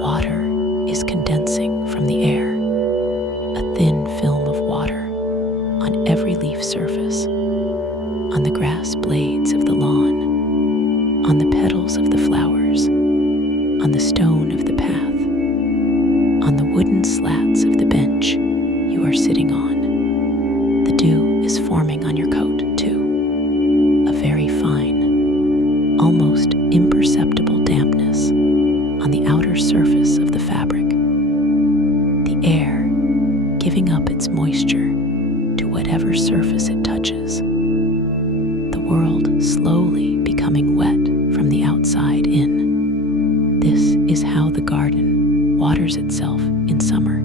Water is condensing from the air, a thin film of water on every leaf surface, on the grass blades of the lawn, on the petals of the flowers, on the stone of the path, on the wooden slats of the bench you are sitting on. The dew is forming on your coat, too, a very fine, almost imperceptible dampness on the outer surface of the fabric. The air giving up its moisture to whatever surface it touches. The world slowly becoming wet from the outside in. This is how the garden waters itself in summer.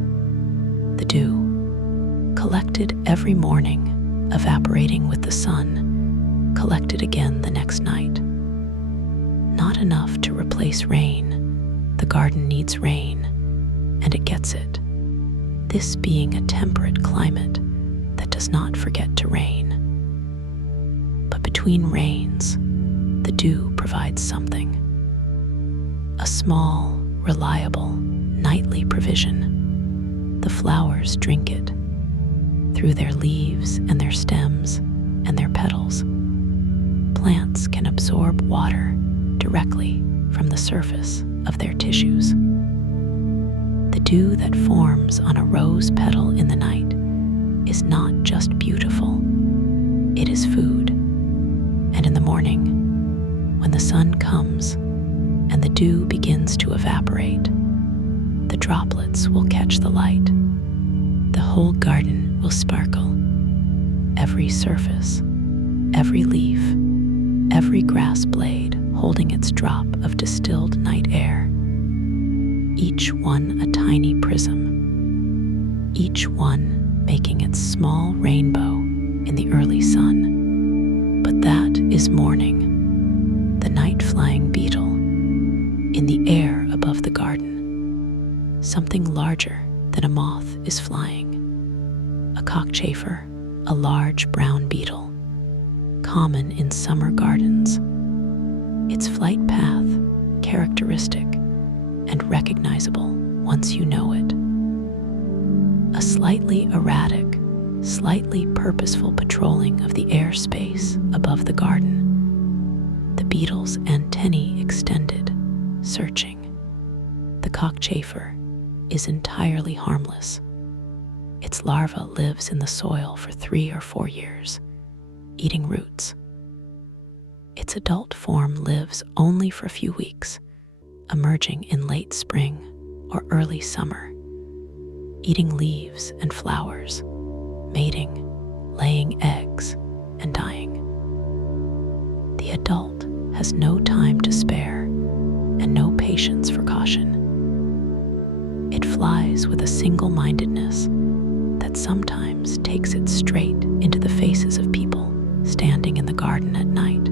The dew, collected every morning, evaporating with the sun, collected again the next night. Not enough to replace rain. The garden needs rain, and it gets it. This being a temperate climate that does not forget to rain. But between rains, the dew provides something. A small, reliable, nightly provision. The flowers drink it through their leaves and their stems and their petals. Plants can absorb water directly from the surface of their tissues. The dew that forms on a rose petal in the night is not just beautiful, it is food. And in the morning, when the sun comes and the dew begins to evaporate, the droplets will catch the light. The whole garden will sparkle. Every surface, every leaf, every grass blade holding its drop of distilled night air. Each one a tiny prism, each one making its small rainbow in the early sun. But that is morning, the night-flying beetle. In the air above the garden, something larger than a moth is flying. A cockchafer, a large brown beetle, common in summer gardens. Its flight path characteristic and recognizable once you know it. A slightly erratic, slightly purposeful patrolling of the airspace above the garden. The beetle's antennae extended, searching. The cockchafer is entirely harmless. Its larva lives in the soil for 3 or 4 years, eating roots. Its adult form lives only for a few weeks, emerging in late spring or early summer, eating leaves and flowers, mating, laying eggs, and dying. The adult has no time to spare and no patience for caution. It flies with a single-mindedness that sometimes takes it straight into the faces of people standing in the garden at night.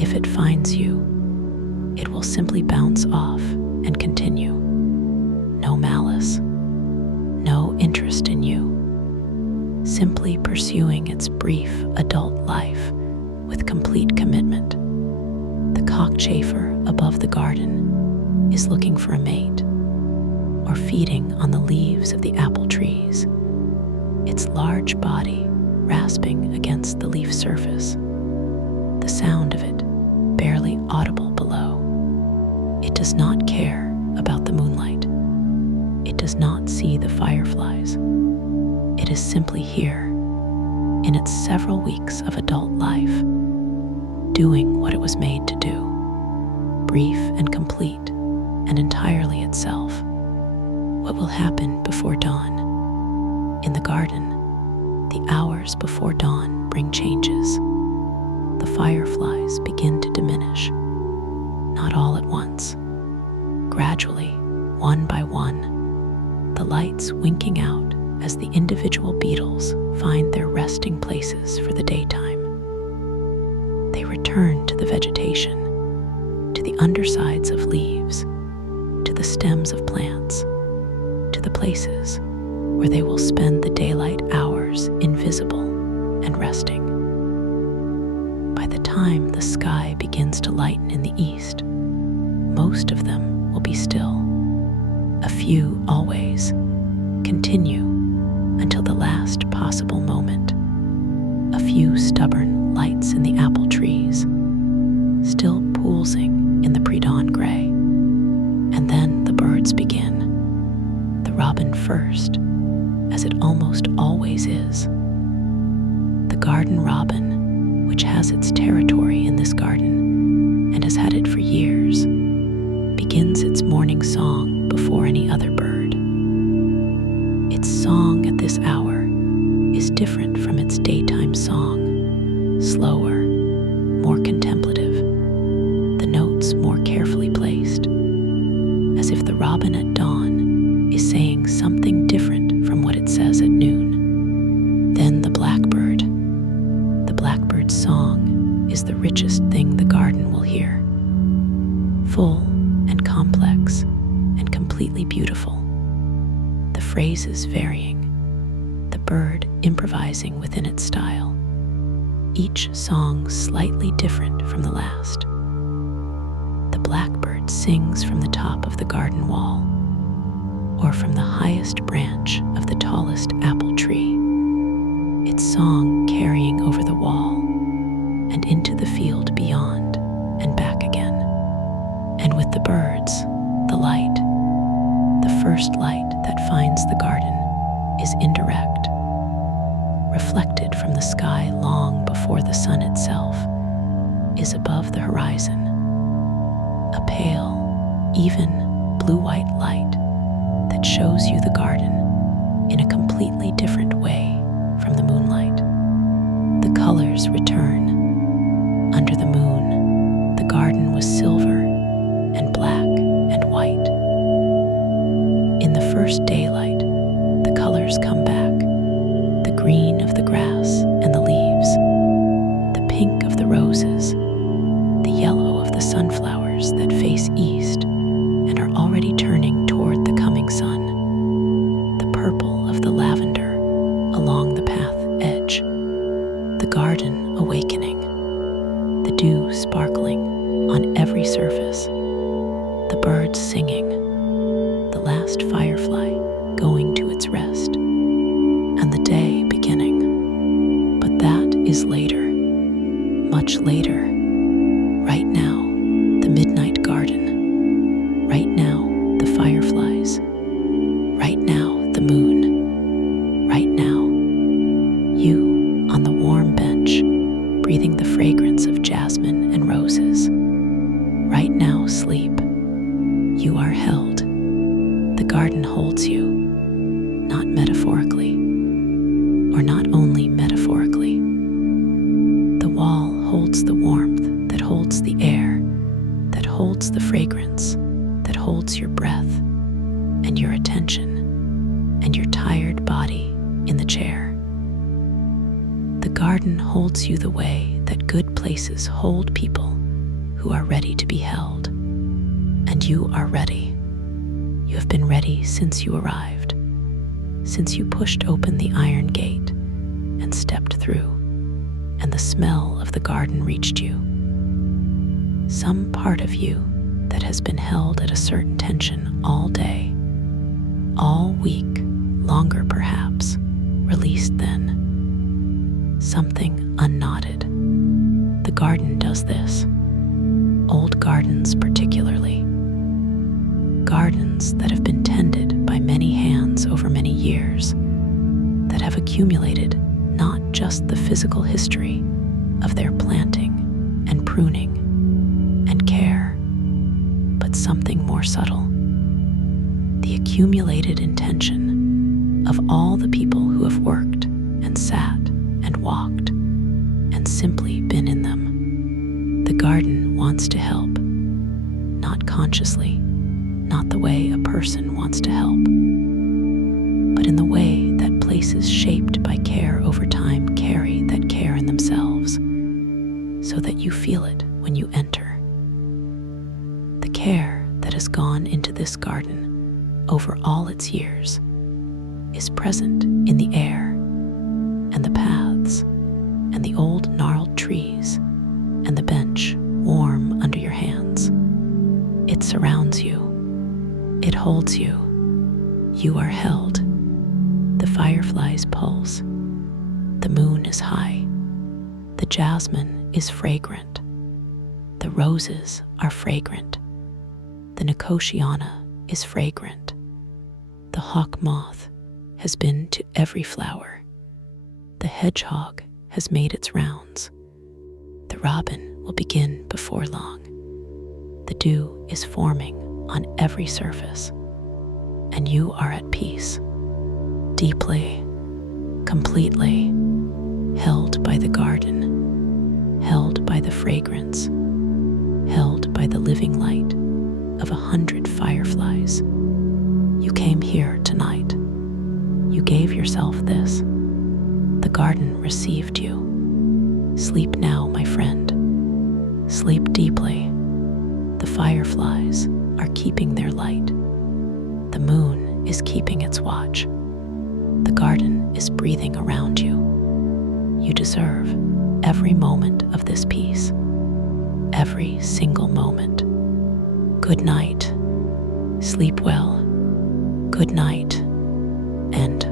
If it finds you, it will simply bounce off and continue. No malice, no interest in you, simply pursuing its brief adult life with complete commitment. The cockchafer above the garden is looking for a mate or feeding on the leaves of the apple trees, its large body rasping against the leaf surface, the sound of it barely audible below. It does not care about the moonlight. It does not see the fireflies. It is simply here, in its several weeks of adult life, doing what it was made to do, brief and complete and entirely itself. What will happen before dawn? In the garden, the hours before dawn bring changes. The fireflies begin to diminish, not all at once. Gradually, one by one, the lights winking out as the individual beetles find their resting places for the daytime. They return to the vegetation, to the undersides of leaves, to the stems of plants, to the places where they will spend the daylight hours invisible and resting. By the time the sky begins to lighten in the east, most of them will be still. A few always continue until the last possible moment. A few stubborn lights in the apple trees, still poolsing in the pre-dawn gray. And then the birds begin. The robin first, as it almost always is. The garden robin, which has its territory in this garden and has had it for years, begins its morning song before any other bird. Its song at this hour is different from its daytime song, slower, more contemplative, the notes more carefully placed, as if the robin at dawn is saying something different from what it says at noon. Then the blackbird's song is the richest thing the garden will hear, full and complex and completely beautiful, the phrases varying, the bird improvising within its style, each song slightly different from the last. The blackbird sings from the top of the garden wall, or from the highest branch of the tallest apple tree, its song carrying over the wall and into the field beyond and back again. And with the birds, the light, the first light that finds the garden, is indirect, the sun itself is above the horizon, a pale, even blue-white light that shows you the garden in a completely different way from the moonlight. The colors return. Under the moon, the garden was silver and black and white. In the first daylight, the colors come back. The green of the grass and the leaves, the pink of the roses, the yellow of the sunflowers that face east and are already turning toward the coming sun, the purple of the lavender along the path edge, the garden awakening, the dew sparkling on every surface, the birds singing, the last firefly going to its rest, and the day beginning. But that is later, much later. Right now, the midnight garden. Right now, the fireflies. Right now, the moon. Right now, you on the warm bench, breathing the fragrance of jasmine and roses. Right now, sleep. You are held. The garden holds you, not metaphorically, or not only metaphorically. The wall holds the warmth that holds the air, that holds the fragrance, that holds your breath and your attention and your tired body in the chair. The garden holds you the way that good places hold people who are ready to be held. And you are ready. You have been ready since you arrived, since you pushed open the iron gate and stepped through, and the smell of the garden reached you. Some part of you that has been held at a certain tension all day, all week, longer perhaps, released then. Something unknotted. The garden does this. Old gardens particularly. Gardens that have been tended by many hands over many years, that have accumulated not just the physical history of their planting and pruning and care, but something more subtle. The accumulated intention of all the people who have worked and sat and walked and simply been in them. The garden wants to help, not consciously, not the way a person wants to help, but in the way that places shaped by care over time carry that care in themselves, so that you feel it when you enter. The care that has gone into this garden over all its years is present in the air and the paths and the old gnarled trees and the bench warm under your hands. It surrounds you. It holds you. You are held. The fireflies pulse. The moon is high. The jasmine is fragrant. The roses are fragrant. The nicotiana is fragrant. The hawk moth has been to every flower. The hedgehog has made its rounds. The robin will begin before long. The dew is forming on every surface, and you are at peace, deeply, completely, held by the garden, held by the fragrance, held by the living light of 100 fireflies. You came here tonight. You gave yourself this. The garden received you. Sleep now, my friend. Sleep deeply. The fireflies are keeping their light. The moon is keeping its watch. The garden is breathing around you. You deserve every moment of this peace, every single moment. Good night. Sleep well. Good night, and